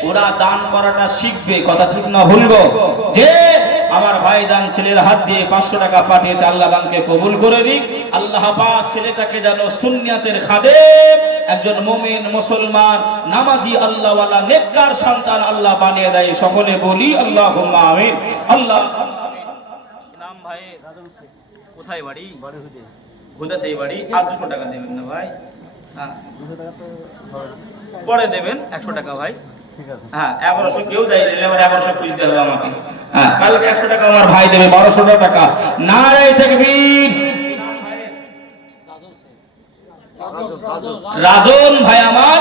ওরা দান করাটা শিখবে। কথা ঠিক না ভুল গো? যে আমার ভাইজান ছেলের হাত দিয়ে 500 টাকা পাঠিয়েছে, আল্লাহ দানকে কবুল করে দিক। আল্লাহ পাক ছেলেটাকে যেন সুন্নিয়াতের খাদেম, একজন মুমিন মুসলমান নামাজি আল্লাহওয়ালা নেককার সন্তান আল্লাহ বানিয়ে দেয়। সকলে বলি আল্লাহুম্মা আমিন। আল্লাহ নাম ভাই কোথায় বাড়ি? হুদাতেই বাড়ি। আর 200 টাকা দেবেন না ভাই? হ্যাঁ, 200 টাকা তো পরে দেবেন। 100 টাকা ভাই। ঠিক আছে। হ্যাঁ, 1100 কেউ দেয় না, এবার 1100 খুঁজতে হবে আমাকে। হ্যাঁ, কালকে 100 টাকা আমার ভাই দেবে, 1200 টাকা। নারায়ে তাকবীর। রাজন ভাই আমার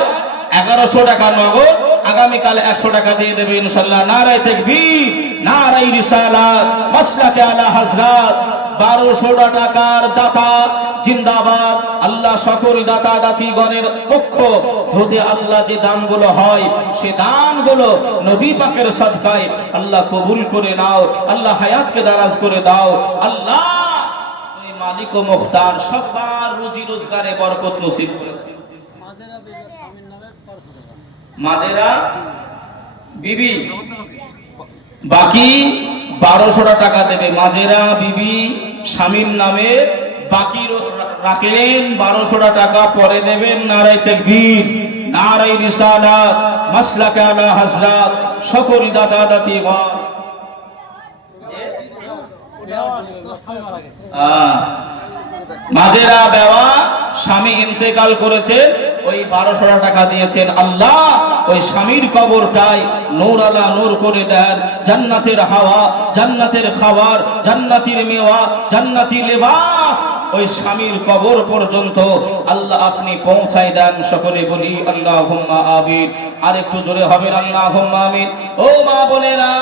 1100 টাকা নগদ, আগামীকাল 100 টাকা দিয়ে দেবে ইনশাআল্লাহ। নারায়ে তাকবীর, নারায়ে রিসালাত, মাসলাকে আলা হযরত। 1200 টাকার দাতা জিন্দাবাদ। আল্লাহ সকল দাতা দাতিগণের পক্ষ হতে আল্লাহ যে দানগুলো হয়, সে দানগুলো নবী পাকের সাদকায় আল্লাহ কবুল করে নাও। আল্লাহ হায়াতকে দারাজ করে দাও। আল্লাহ তুমি মালিক ও মুখতার, সবার রুজি রোজগারে বরকত নসিব করে। মাজেরা বিবি বাকি 1200 টাকা দেবে। মাজেরা বিবি স্বামীর নামে বাকি রাখলেন 1200 টাকা, পরে দেবেন। নারায়ে তাকবীর, নারায়ে রিসালাত, মাসলাকে আলা হযরত। সকল দাতা দাতিগণ মাজেরা বেওয়া, স্বামী ইন্তেকাল করেছে, ওই 1200 টাকা দিয়েছেন। আল্লাহ ওই স্বামীর কবরটাই নূর আলা নূর করে দেন। জান্নাতের হাওয়া, জান্নাতের খাবার, জান্নাতের মেওয়া, জান্নাতি লেবাস ওই স্বামীর কবর পর্যন্ত আল্লাহ আপনি পৌঁছাই দেন। সকলে বলি আল্লাহুম্মা আমিন। আর একটু জোরে হবেন আল্লাহুম্মা আমিন। ও মা বোনেরা,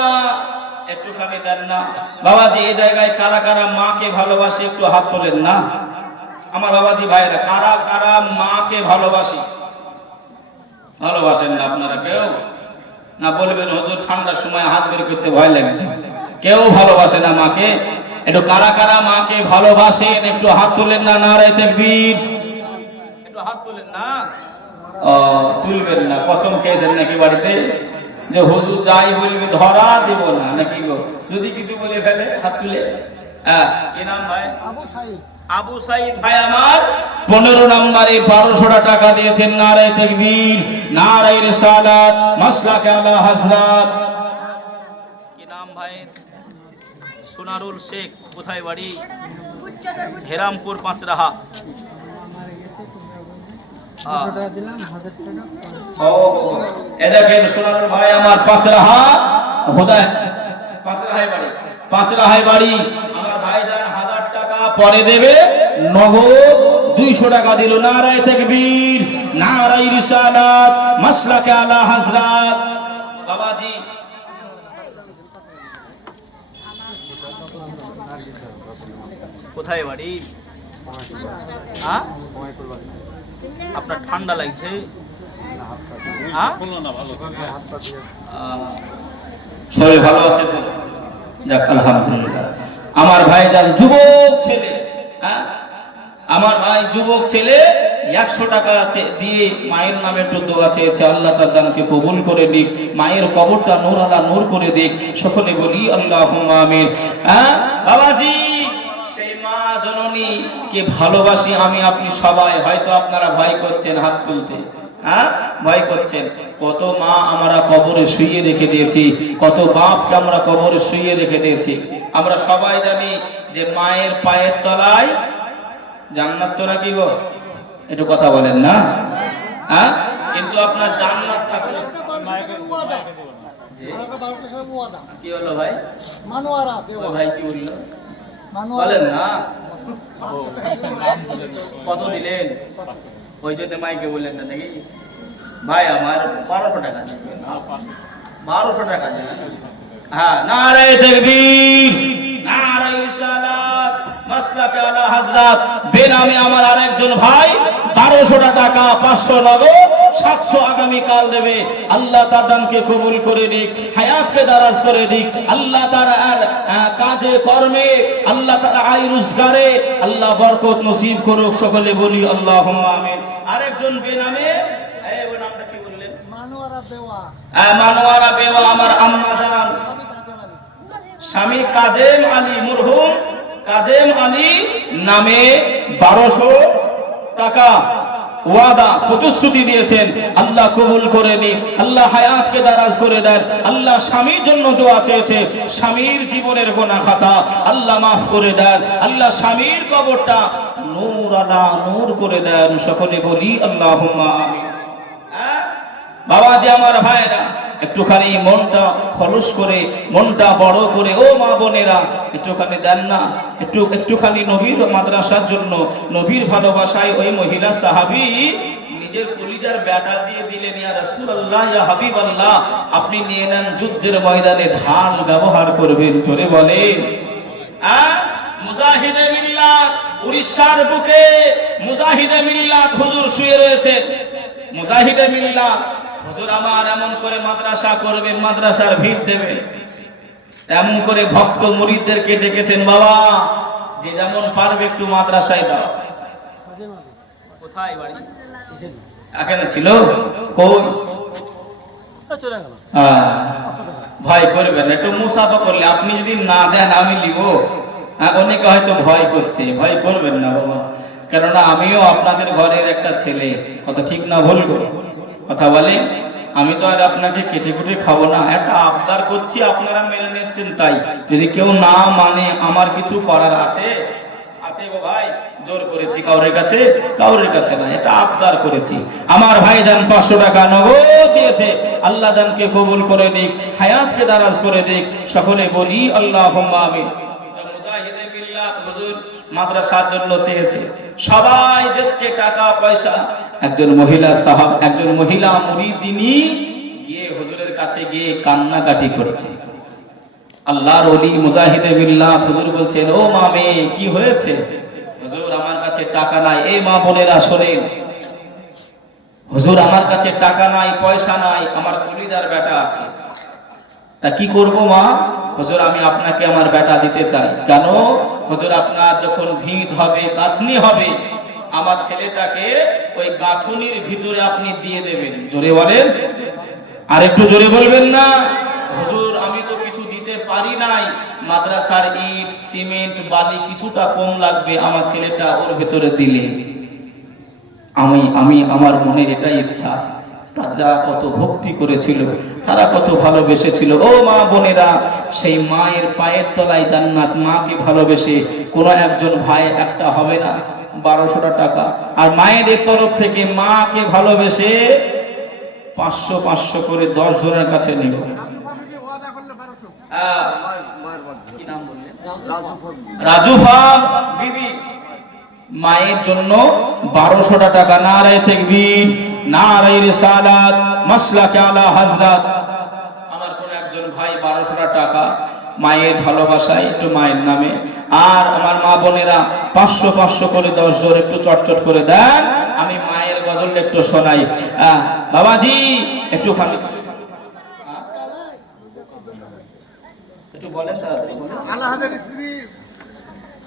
একটুখানি দেন না বাবাজি। এই জায়গায় কারা কারা মাকে ভালোবাসে একটু হাত তোলেন না আমার বাবাজি ভাইরা। কারা কারা মাকে ভালোবাসে? ভালোবাসেন না আপনারা কেউ? না বলবেন হুজুর ঠান্ডার সময় হাত বের করতে ভয় লাগছে। কেউ ভালোবাসে না মাকে? একটু কারা কারা মাকে ভালোবাসেন একটু হাত তোলেন না। নারায়ে তাকবীর, একটু হাত তোলেন না। তুলবেন না, কসম খেয়েছেন নাকি বাড়িতে যে হুজুর যাই বলবে ধরা দেব না, নাকি গো? যদি কিছু বলে ফেলে হাত তুলে। হ্যাঁ, কি নাম ভাই? আবু সাইদ ভাই আমার 15 নম্বরে 1200 টাকা দিয়েছেন। নারায়ে তাকবীর, নারায়ে রিসালাত, মাসলাকে আলা হযরত। কি নাম ভাই? সোনারুল শেখ, কোথায় বাড়ি? হেরামপুর পাঁচরাহা। ও এ দেখেন সোনার ভাই আমার পাঁচরাহা হোদায় পাঁচরাহায় বাড়ি, পাঁচরাহায় বাড়ি। আমার ভাইজান 1000 টাকা পরে দেবে, নগদ 200 টাকা দিল। নারায়ে তাকবীর, নারায়ে রিসালাত, মাসলাকে আলা হযরত বাবাজি। কোথায় বাড়ি? হ্যাঁ, আপনার ঠান্ডা লাগছে? হ্যাঁ, শরীর ভালো আছে তো? যাক আলহামদুলিল্লাহ। আমার ভাইজান যুবক ছেলে, হ্যাঁ আমার ভাই যুবক ছেলে 100 টাকা দিয়ে মায়ের নামে একটু দোয়া চেয়েছে, আল্লাহ তার দানকে কবুল করে দিক, মায়ের কবরটা নূর আলা নূর করে দিক। সকলে বলি আল্লাহুম্মা আমিন। হ্যাঁ বাবাজি, সেই মা জননী কে ভালোবাসি আমি আপনি সবাই। হয়তো আপনারা ভয় করছেন হাত তুলতে, হ্যাঁ ভয় করছেন। কত মা আমরা কবরে শুইয়ে রেখে দিয়েছি, কত বাপকে আমরা কবরে শুইয়ে রেখে দিয়েছি। আমরা সবাই জানি যে মায়ের পায়ের তলায় জান্নাত। তো নাকি গো, একটু কথা বলেন না? হ্যাঁ, কিন্তু আপনার জান্নাত থাকলে কি হলো ভাই? ভাই কি বললো বলেন না? কত দিলেন? ওই জন্য মাইকে বললেন না নাকি? ভাই আমার 1200 টাকা, 1200 টাকা। হ্যাঁ, নারায়ে তাকবীর, নারায়ে রিসালাত, মাসলাকে আলা হযরত। বেনামে আমার আরেকজন ভাই 1200 টাকা, 500 নগদ, 700 আগামী কাল দেবে। আল্লাহ তার দানকে কবুল করে দিক, হায়াতকে দারাজ করে দিক। আল্লাহ তার কাজে কর্মে, আল্লাহ তার আয় রোজগারে আল্লাহ বরকত নসিব করুক। সকলে বলি আল্লাহুম্মা আমিন। আরেকজন বেনামে, ওই নামটা কি বললেন? মানোয়ারা বেওয়া। মানোয়ারা বেওয়া আমার আম্মা জান, স্বামী কাজেম আলী, মরহুম কাজেম আলী নামে 1200 টাকা ওয়াদা প্রতিশ্রুতি দিয়েছেন। আল্লাহ কবুল করে নিন, আল্লাহ হায়াতকে দারাজ করে দেন। আল্লাহ স্বামীর জন্য দোয়া চেয়েছে, স্বামীর জীবনের গুনাহ খাতা আল্লাহ মাফ করে দেন। আল্লাহ স্বামীর কবরটা নূর আলা নূর করে দেন। সকলে বলি আল্লাহুম্মা আমিন। বাবাজি আমার ভাইরা, একটুখানি মনটা খলস করে, মনটা বড় করে, ও মা বোনেরা একটুখানি দেন না, একটুখানি নবীর মাদ্রাসার জন্য, নবীর ভালোবাসায় ওই মহিলা সাহাবী নিজের কলিজার ব্যাটা দিয়ে দিলেন। ইয়া রাসূলুল্লাহ, ইয়া হাবিবাল্লাহ, আপনি নিয়ে নেন, যুদ্ধের ময়দানে ঢাল ব্যবহার করবেন। জোরে বলেন। মুজাহিদে মিল্লাত, উড়িষ্যার বুকে মুজাহিদে মিল্লাত হুজুর শুয়ে রয়েছেন। মুজাহিদে মিল্লাত হুজুর আমার এমন করে মাদ্রাসা করবেন, মাদ্রাসার ভিত দেবে, এমন করে ভক্ত মুরিদদেরকে ডেকেছেন, বাবা যে যেমন পারবে একটু মাদ্রাসায় দাও। কোথায় বাড়ি? এখানে ছিল। কই? ভয় করবেন, একটু মুসাফা করলে আপনি যদি না দেন আমি লিব। অনেকে হয়তো ভয় করছে, ভয় করবেন না বাবা, কেননা আমিও আপনাদের ঘরের একটা ছেলে। কথা ঠিক না বলবো? কথা বলে, আমি তো আর আপনাকে কেটে কুটে খাবো না, একটা আবদার করছি, আপনারা মেনে নিচ্ছেন। তাই যদি কেউ না মানে আমার কিছু করার আছে? আছে গো ভাই, জোর করেছি কাউরের কাছে? কাউরের কাছে না, এটা আবদার করেছি। আমার ভাইজান 500 টাকা নগদ দিয়েছে। আল্লাহ দানকে কবুল করে দিক, হায়াতকে দারাজ করে দিক। সকলে বলি আল্লাহুম্মা আমিন। মুজাহিদে বিল্লাহ হুজুর মাদ্রাসার জন্য চেয়েছে, সবাই দিচ্ছে টাকা পয়সা। একজন মহিলা সাহাব, একজন মহিলা মুরিদিনী গিয়ে হুজুরের কাছে গিয়ে কান্নাকাটি করছে। আল্লাহর ওলি মুজাহিদে বিল্লাহ হুজুর বলছেন, ও মা মেয়ে কি হয়েছে? হুজুর আমার কাছে টাকা নাই। এই মা বোনেরা শোনেন, হুজুর আমার কাছে টাকা নাই, পয়সা নাই, আমার কলিজার বেটা আছে, তা কি করব মা? হুজুর আমি আপনাকে আমার বেটা দিতে চাই। কেন? হুজুর আপনার যখন ভিত হবে, গাঁথনি হবে, আমার ছেলেটাকে ওই গাঁথনির ভিতরে আপনি দিয়ে দেবেন। জোরে বলেন, আর একটু জোরে বলবেন না? হুজুর আমি তো কিছু দিতে পারি নাই, মাদ্রাসার ইট সিমেন্ট বালি কিছুটা কম লাগবে, আমার ছেলেটা ওর ভিতরে দিলে আমি আমার মনে এটাই ইচ্ছা। তারা কত ভক্তি করেছিল, তারা কত ভালোবেসেছিল। ও মা বোনেরা, সেই মায়ের পায়ের তলায় জান্নাত। মাকে ভালোবেসে কোনো একজন ভাই একটা হবে না, 1200 টাকা। আর মায়েদের তরফ থেকে মাকে ভালোবেসে 500 করে 10 জনের কাছে নেব। কি নাম বললেন? রাজুফা বিবি মায়ের জন্য 1200 টাকা। নারায়ে তাকবীর, নারায়ে রিসালাত, মাসলাকে আলা হযরত। আমার কোন একজন ভাই 1200 টাকা মায়ের ভালোবাসায় একটু মায়ের নামে। আর আমার মা বোনেরা 500 করে 10 জন একটু চটচট করে দেন, আমি মায়ের গজলটা একটু শোনাই। বাবাজি একটু খালি একটু বলেন তাড়াতাড়ি বলেন। আলাহাজের স্ত্রী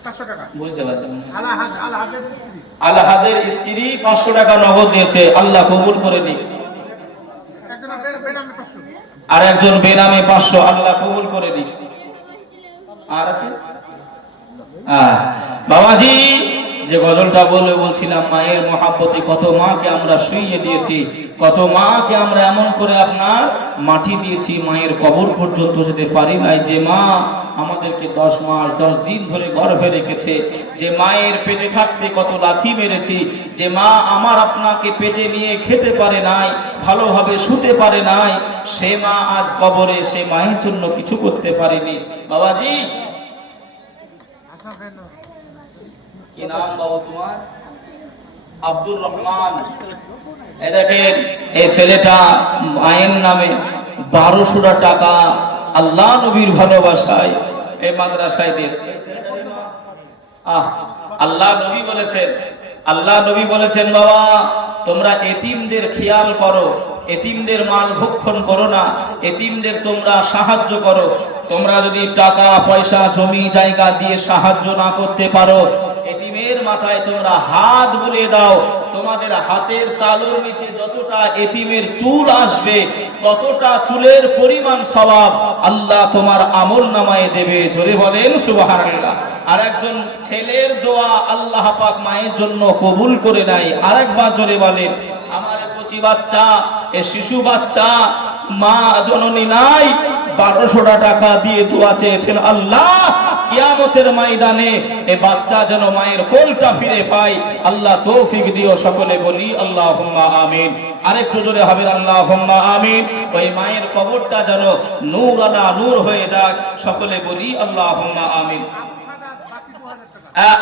500 টাকা। বুঝতে পারলাম। আলাহাজের স্ত্রী আলহাজের স্ত্রী 500 টাকা নগদ দিয়েছে, আল্লাহ কবুল করে নিক। আর একজন বেনামে 500, আল্লাহ কবুল করে নিক। আর আছে বাবাজি যে গজলটা বলছিলাম, মায়ের মহাব্বতে কত মাকে আমরা শুইয়ে দিয়েছি, কত মাকে আমরা এমন করে আপনার মাটি দিয়েছি, মায়ের কবর পর্যন্ত যেতে পারি নাই। যে মা আমাদেরকে 10 মাস 10 দিন ধরে গর্ভে রেখেছে, যে মায়ের পেটে থাকতে কত লাথি মেরেছি, যে মা আমার আপনাকে পেটে নিয়ে খেতে পারে নাই, ভালোভাবে শুতে পারে নাই, সে মা আজ কবরে, সে মায়ের জন্য কিছু করতে পারেনি। বাবাজি কি নাম বাবা তোমার? আব্দুর রহমান। এই দেখেন, এই ছেলেটা মায়ের নামে 1200 টাকা আল্লাহ নবীর ভালোবাসায় এই মাদ্রাসায় দিয়েছে। আল্লাহ নবী বলেছেন, আল্লাহ নবী বলেছেন, বাবা তোমরা এতিমদের খেয়াল করো, এতিমদের মাল ভক্ষণ করো না, এতিমদের তোমরা সাহায্য করো। তোমরা যদি টাকা পয়সা জমি জায়গা দিয়ে সাহায্য না করতে পারো, এতিমের মাথায় তোমরা হাত বুলিয়ে দাও। তোমাদের হাতের তালুর নিচে যতটা এতিমের চুল আসবে, ততটা চুলের পরিমাণ সওয়াব আল্লাহ তোমার আমল নামায় দেবে। জোরে বলেন সুবহানাল্লাহ। আর একজন ছেলের দোয়া আল্লাহ পাক মায়ের জন্য কবুল করে নাই। আরেকবার জোরে বলেন, আমার কচি বাচ্চা, এ শিশু বাচ্চা, মা জননী নাই, 1200 টাকা দিয়ে দোয়া চেয়েছেন, আল্লাহ কিয়ামতের ময়দানে এ বাচ্চা যেন মায়ের কোলটা ফিরে পায়, আল্লাহ তৌফিক দিও। সকলে বলি আল্লাহুম্মা আমিন। আরেকটু জোরে হবে আল্লাহুম্মা আমিন। ওই মায়ের কবরটা যেন নূর আলা নূর হয়ে যাক। সকলে বলি আল্লাহুম্মা আমিন।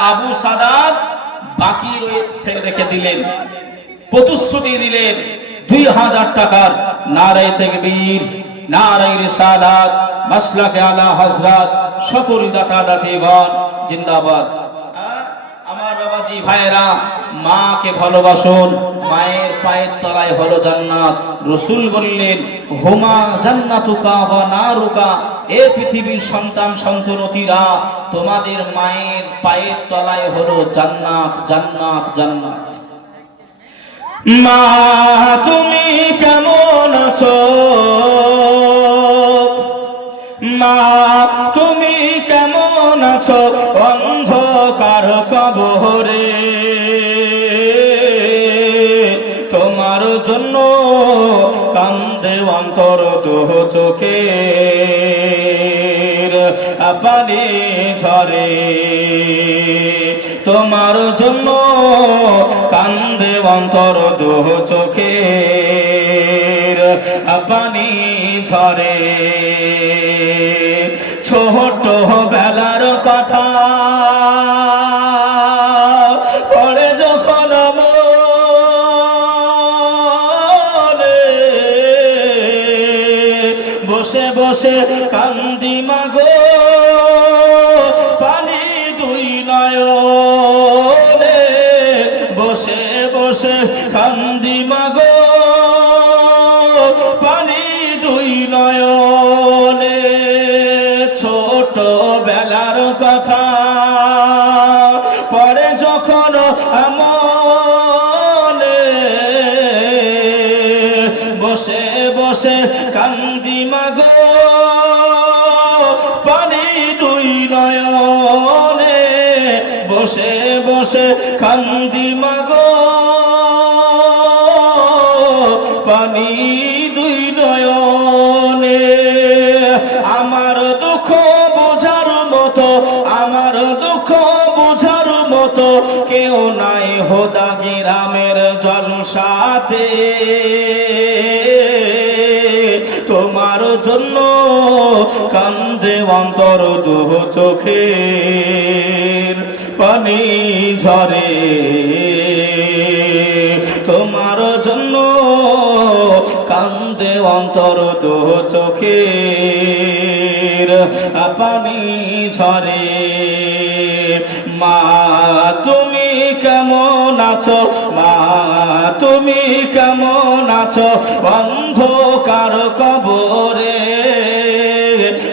আবু সাদাত বাকি রেখে দিলেন, প্রতিশ্রুতি দিলেন 2000 টাকার। নারায়ে তাকবীর, নারায়ে রিসালাত, মাসলাকে আলা হযরত, সকল দাতা দাতিগণ জিন্দাবাদ। আমার বাবাজি ভাইরা, মাকে ভালোবাসুন, মায়ের পায়ের তলায় হলো জান্নাত। রাসূল বললেন, হুমা জান্নাতুকা ওয়া নারুকা, এ পৃথিবীর সন্তান সন্ততিরা, তোমাদের মায়ের পায়ের তলায় হলো জান্নাত, জান্নাত, জান্নাত। মা তুমি কেমন আছো? মা তুমি কেমন আছো? অন্ধকার কবরে তোমার জন্য কান্দে অন্তর দো চোখে, পানি ঝরে তোমার জন্য কান্দে অন্তর দো চোখে, পানি ঝরে। ছোট বেলার কথা পড়ে যখন মনে, বসে বসে কান্দি মাগো, পানি দুই নয়নে, বসে বসে কান্দি মাগো, পানি দুই নয়নে। ছোট বেলার কথা পরে যখন মনে, বসে বসে কান্দি মাগো, পানি দুই নয়নে, বসে বসে কান্দি মাগো, পানি গ্রামের জলসাতে তোমার জন্য কান্দে অন্তর দু চোখের পানি ঝরে তোমার জন্য কান্দে অন্তর দু চোখের পানি ঝরে মা তুমি কেমন আছো মা তুমি কেমন আছো অন্ধকার কবরে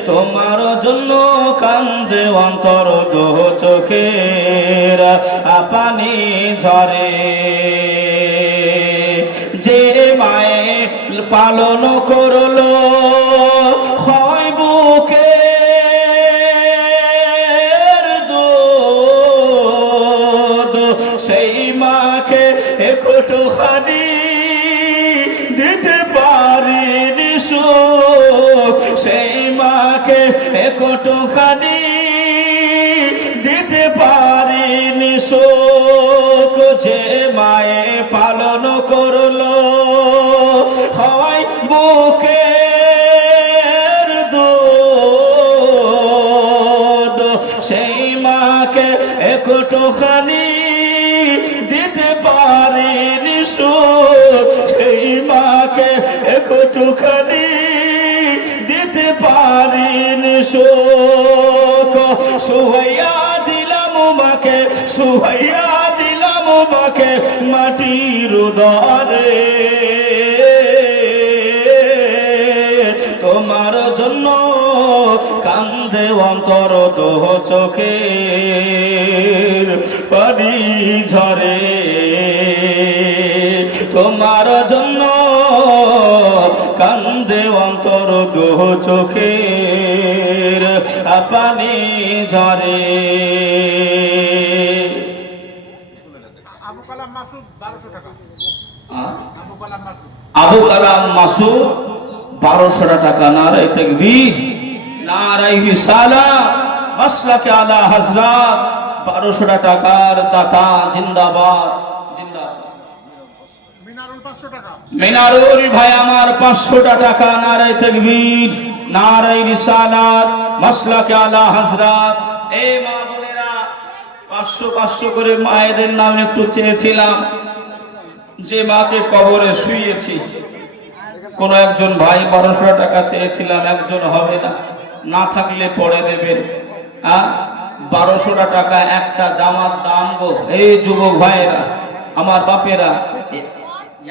তোমার জন্য কান্দে অন্তর দু চোখের পানি ঝরে যে মায়ে পালন করলো হয় বুকে সেই মাকে একটুখানি দিতে পারিনি সুখ সেই মাকে একটুখানি দিতে পারিনি সুখ যে মায়ে পালন করলো হয় বুকের দুধ সেই মাকে একটুখানি দিতে পারিনি সুখ সেই মাকে একটুখানি দিতে পারিনি সুখ সুহাইয়া দিলাম মাকে সুহাইয়া দিলাম মাকে মাটির উদরে তোমার জন্য কান্দে অন্তর দু চোখের পানি ঝরে তোমার জন্য কান্দে অন্তর দু চোখের পানি ঝরে আবু কালাম মাসুদ 1200 টাকা। আবু কালাম মাসুদ আবু কালাম মাসুদ 1200 টাকা নারায়ে তাকবীর নারায়ে রিসালাত মাসলাকে আলা হযরত 1200 টাকার দাতা জিন্দাবাদ জিন্দাবাদ মিনারুল 500 টাকা। মিনারুল ভাই আমার 500 টাকা নারায়ে তাকবীর নারায়ে রিসালাত মাসলাকে আলা হযরত এই মা বোনেরা 500 করে মায়েদের নাম একটু চেয়েছিলাম যে মাকে কবরে শুইয়েছি কোন একজন ভাই 1200 টাকা চেয়েছিলাম একজন হবে না না থাকলে পরে দেবেন 1200 টাকা একটা জামার দাম গো এই যুবক ভাইরা আমার বাপেরা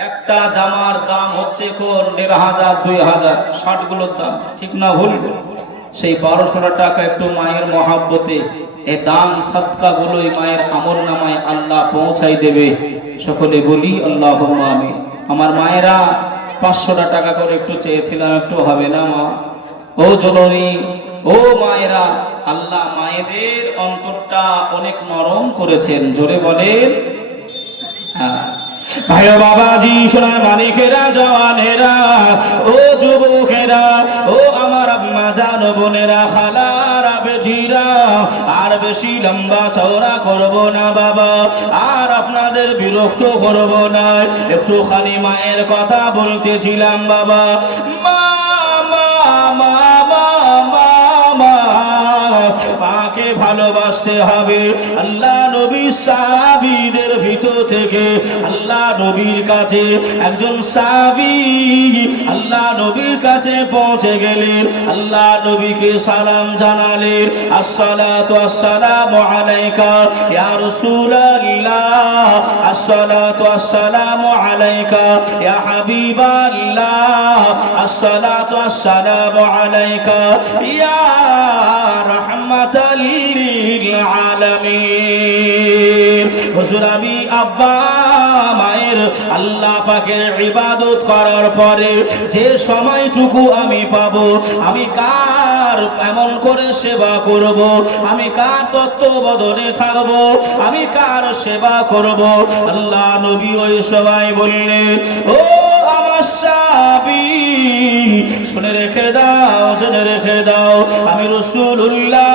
একটা জামার দাম হচ্ছে কোন 1500 2000 60 গুলোর দাম ঠিক না ভুল সেই 1200 টাকা একটু মায়ের মহাব্বতে এই দান সদকা গুলোই মায়ের আমল নামায় আল্লাহ পৌঁছাই দেবে সকলে বলি আল্লাহুম্মা আমিন আমার মায়েরা 500 টাকা করে একটু চেয়েছিলাম একটু হবে না মা ও জননী ও মায়েরা আল্লাহ মায়েদের অন্তরটা অনেক নরম করেছেন জোরে বলেন ভাই বাবাজি সোনার মানিকেরা জওয়ানেরা ও যুবকেরা ও আমার আম্মা জান বোনেরা খালারা বেজিরা আর বেশি লম্বা চওড়া করব না বাবা আর আপনাদের বিরক্ত করব না একটুখানি মায়ের কথা বলতেছিলাম বাবা মা মা মা মা মা মাকে ভালোবাসতে হবে আল্লাহ নবী সাহাবীদের ভিতর থেকে আল্লাহ নবীর কাছে একজন সাহাবী আল্লাহ নবীর কাছে পৌঁছে গেলেন আল্লাহ নবীকে সালাম জানালেন আসসালাতু আসসালামু আলাইকা ইয়া রাসূলুল্লাহ আসসালাতু আসসালামু আলাইকা ইয়া হাবিবাল্লাহ আসসালাতু আসসালামু আলাইকা ইয়া রাহমাতাল লিল আলামিন হুজুর আমি আব্বা মায়ের আল্লাহ পাকের ইবাদত করার পরে যে সময়টুকু আমি পাবো আমি কার এমন করে সেবা করব আমি কার তত্ত্বাবধানে থাকব আমি কার সেবা করব আল্লাহ নবী ওই সবাই বললেন ও আমার সাহাবী শুনে রেখে দাও, জেনে রেখে দাও, আমি রাসূলুল্লাহ,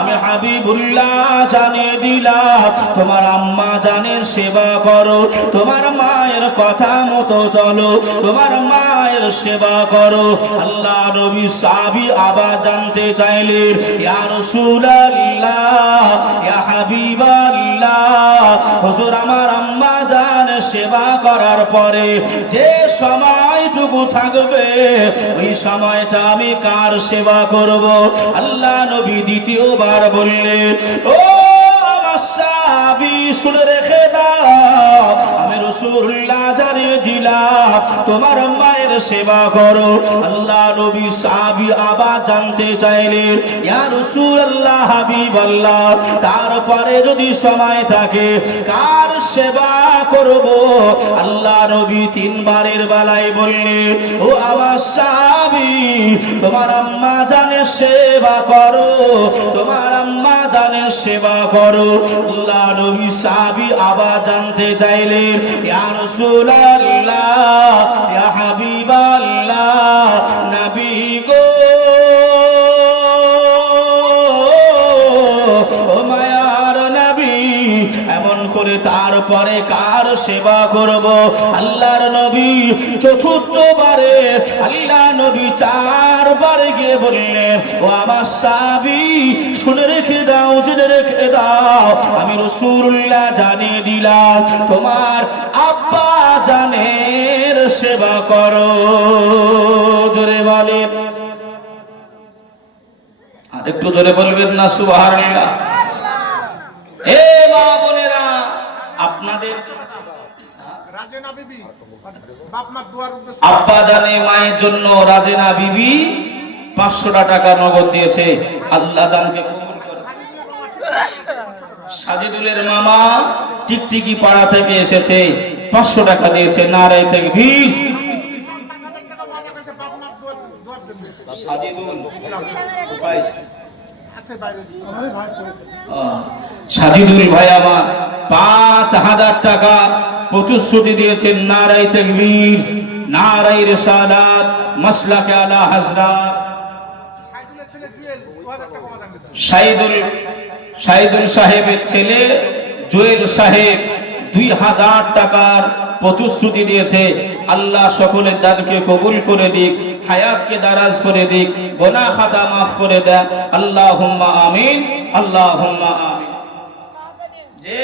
আমি হাবিবুল্লাহ জানিয়ে দিলাম, তোমার আম্মা জানের সেবা করো, তোমার মায়ের কথা মতো চলো, তোমার মায়ের সেবা করো। আল্লাহ নবী সাহাবী আবার জানতে চাইলেন, ইয়া রাসূলুল্লাহ, ইয়া হাবিবাল্লাহ, হুজুর আমার আম্মা জানের সেবা করার পরে যে সময়টুকু থাকবে ওই সময়টা আমি কার সেবা করব? আল্লাহ নবী দ্বিতীয়বার বললেন, ও আমার সাহাবী শুনে রেখে দাও, আমি রাসূলুল্লাহ জানিয়ে দিলাম, তোমার মায়ের সেবা করো। আল্লাহ নবী সাহাবী আবার জানতে চাইলেন, ইয়া রাসূলুল্লাহ, হাবিবাল্লাহ, তারপরে যদি সময় থাকে কার সেবা করব? আল্লাহ নবী তিনবারের বেলায় বললেন, ও আমার সাহাবী, তোমার আম্মা জানের সেবা করো, তোমার আম্মা জানের সেবা করো। আল্লাহ নবী সাহাবী আবার জানতে চাইলেন, ইয়া রাসূলুল্লাহ, ইয়া হাবিবাল্লাহ, নবী গো, ও মায়ার নবী, এমন করে তারপরে কার সেবা করব? আল্লাহর নবী চতুর্থবারে, আল্লাহ নবী চারবারে গিয়ে বললেন, ও আমার সাহাবী শুনে রেখে দাও, জেনে রেখে দাও, আমি রাসূলুল্লাহ জানিয়ে দিলাম, তোমার আব্বা জানের সেবা করো। জোরে বলেন, আর একটু জোরে বলবেন না সুবহানাল্লাহ। এ মা বোনেরা, আপনাদের রাজেনা বিবি বাপ মা দুয়ার উদ্দেশ্যে আব্বা জানে মায়ের জন্য রাজেনা বিবি 500 টাকা নগদ দিয়েছে। আল্লাহ দানকে কবুল করুন। সাজিদুলের মামা টিকটিকি পাড়া থেকে এসেছে, 500 টাকা দিয়েছে। নারায়ে তাকবীর। 5,000 টাকা বাবা কাছে বাপ মা দুয়ার জন্য সাজিদুল আছে বাইরে আমাদের ভাই করে সাজিদুল ভাই আমার 5,000 টাকা প্রতিশ্রুতি দিয়েছেন। নারায়ে তাকবীর, নারায়ে রিসালাত, মাসলাকে আলা হযরত। সাইদুলের ছেলে জুয়েল 2000 টাকা বাবা কাছে শাহিদুল সাহেবের ছেলে জুয়েল সাহেব 2000 টাকার প্রতিশ্রুতি দিয়েছে। আল্লাহ সকলের দানকে কবুল করে দিক, হায়াতকে দারাজ করে দিক, গুনাহ খাতা মাফ করে দেন। আল্লাহুম্মা আমিন, আল্লাহুম্মা আমিন। যে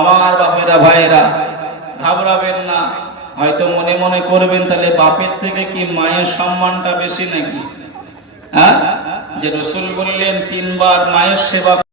আমার বাপেরা ভাইয়েরা, ঘাবড়াবেন না। হয়তো মনে মনে করবেন, তাহলে বাপের থেকে কি মায়ের সম্মানটা বেশি নাকি? হ্যাঁ, যে রাসূল বললেন 3 বার মায়ের সেবা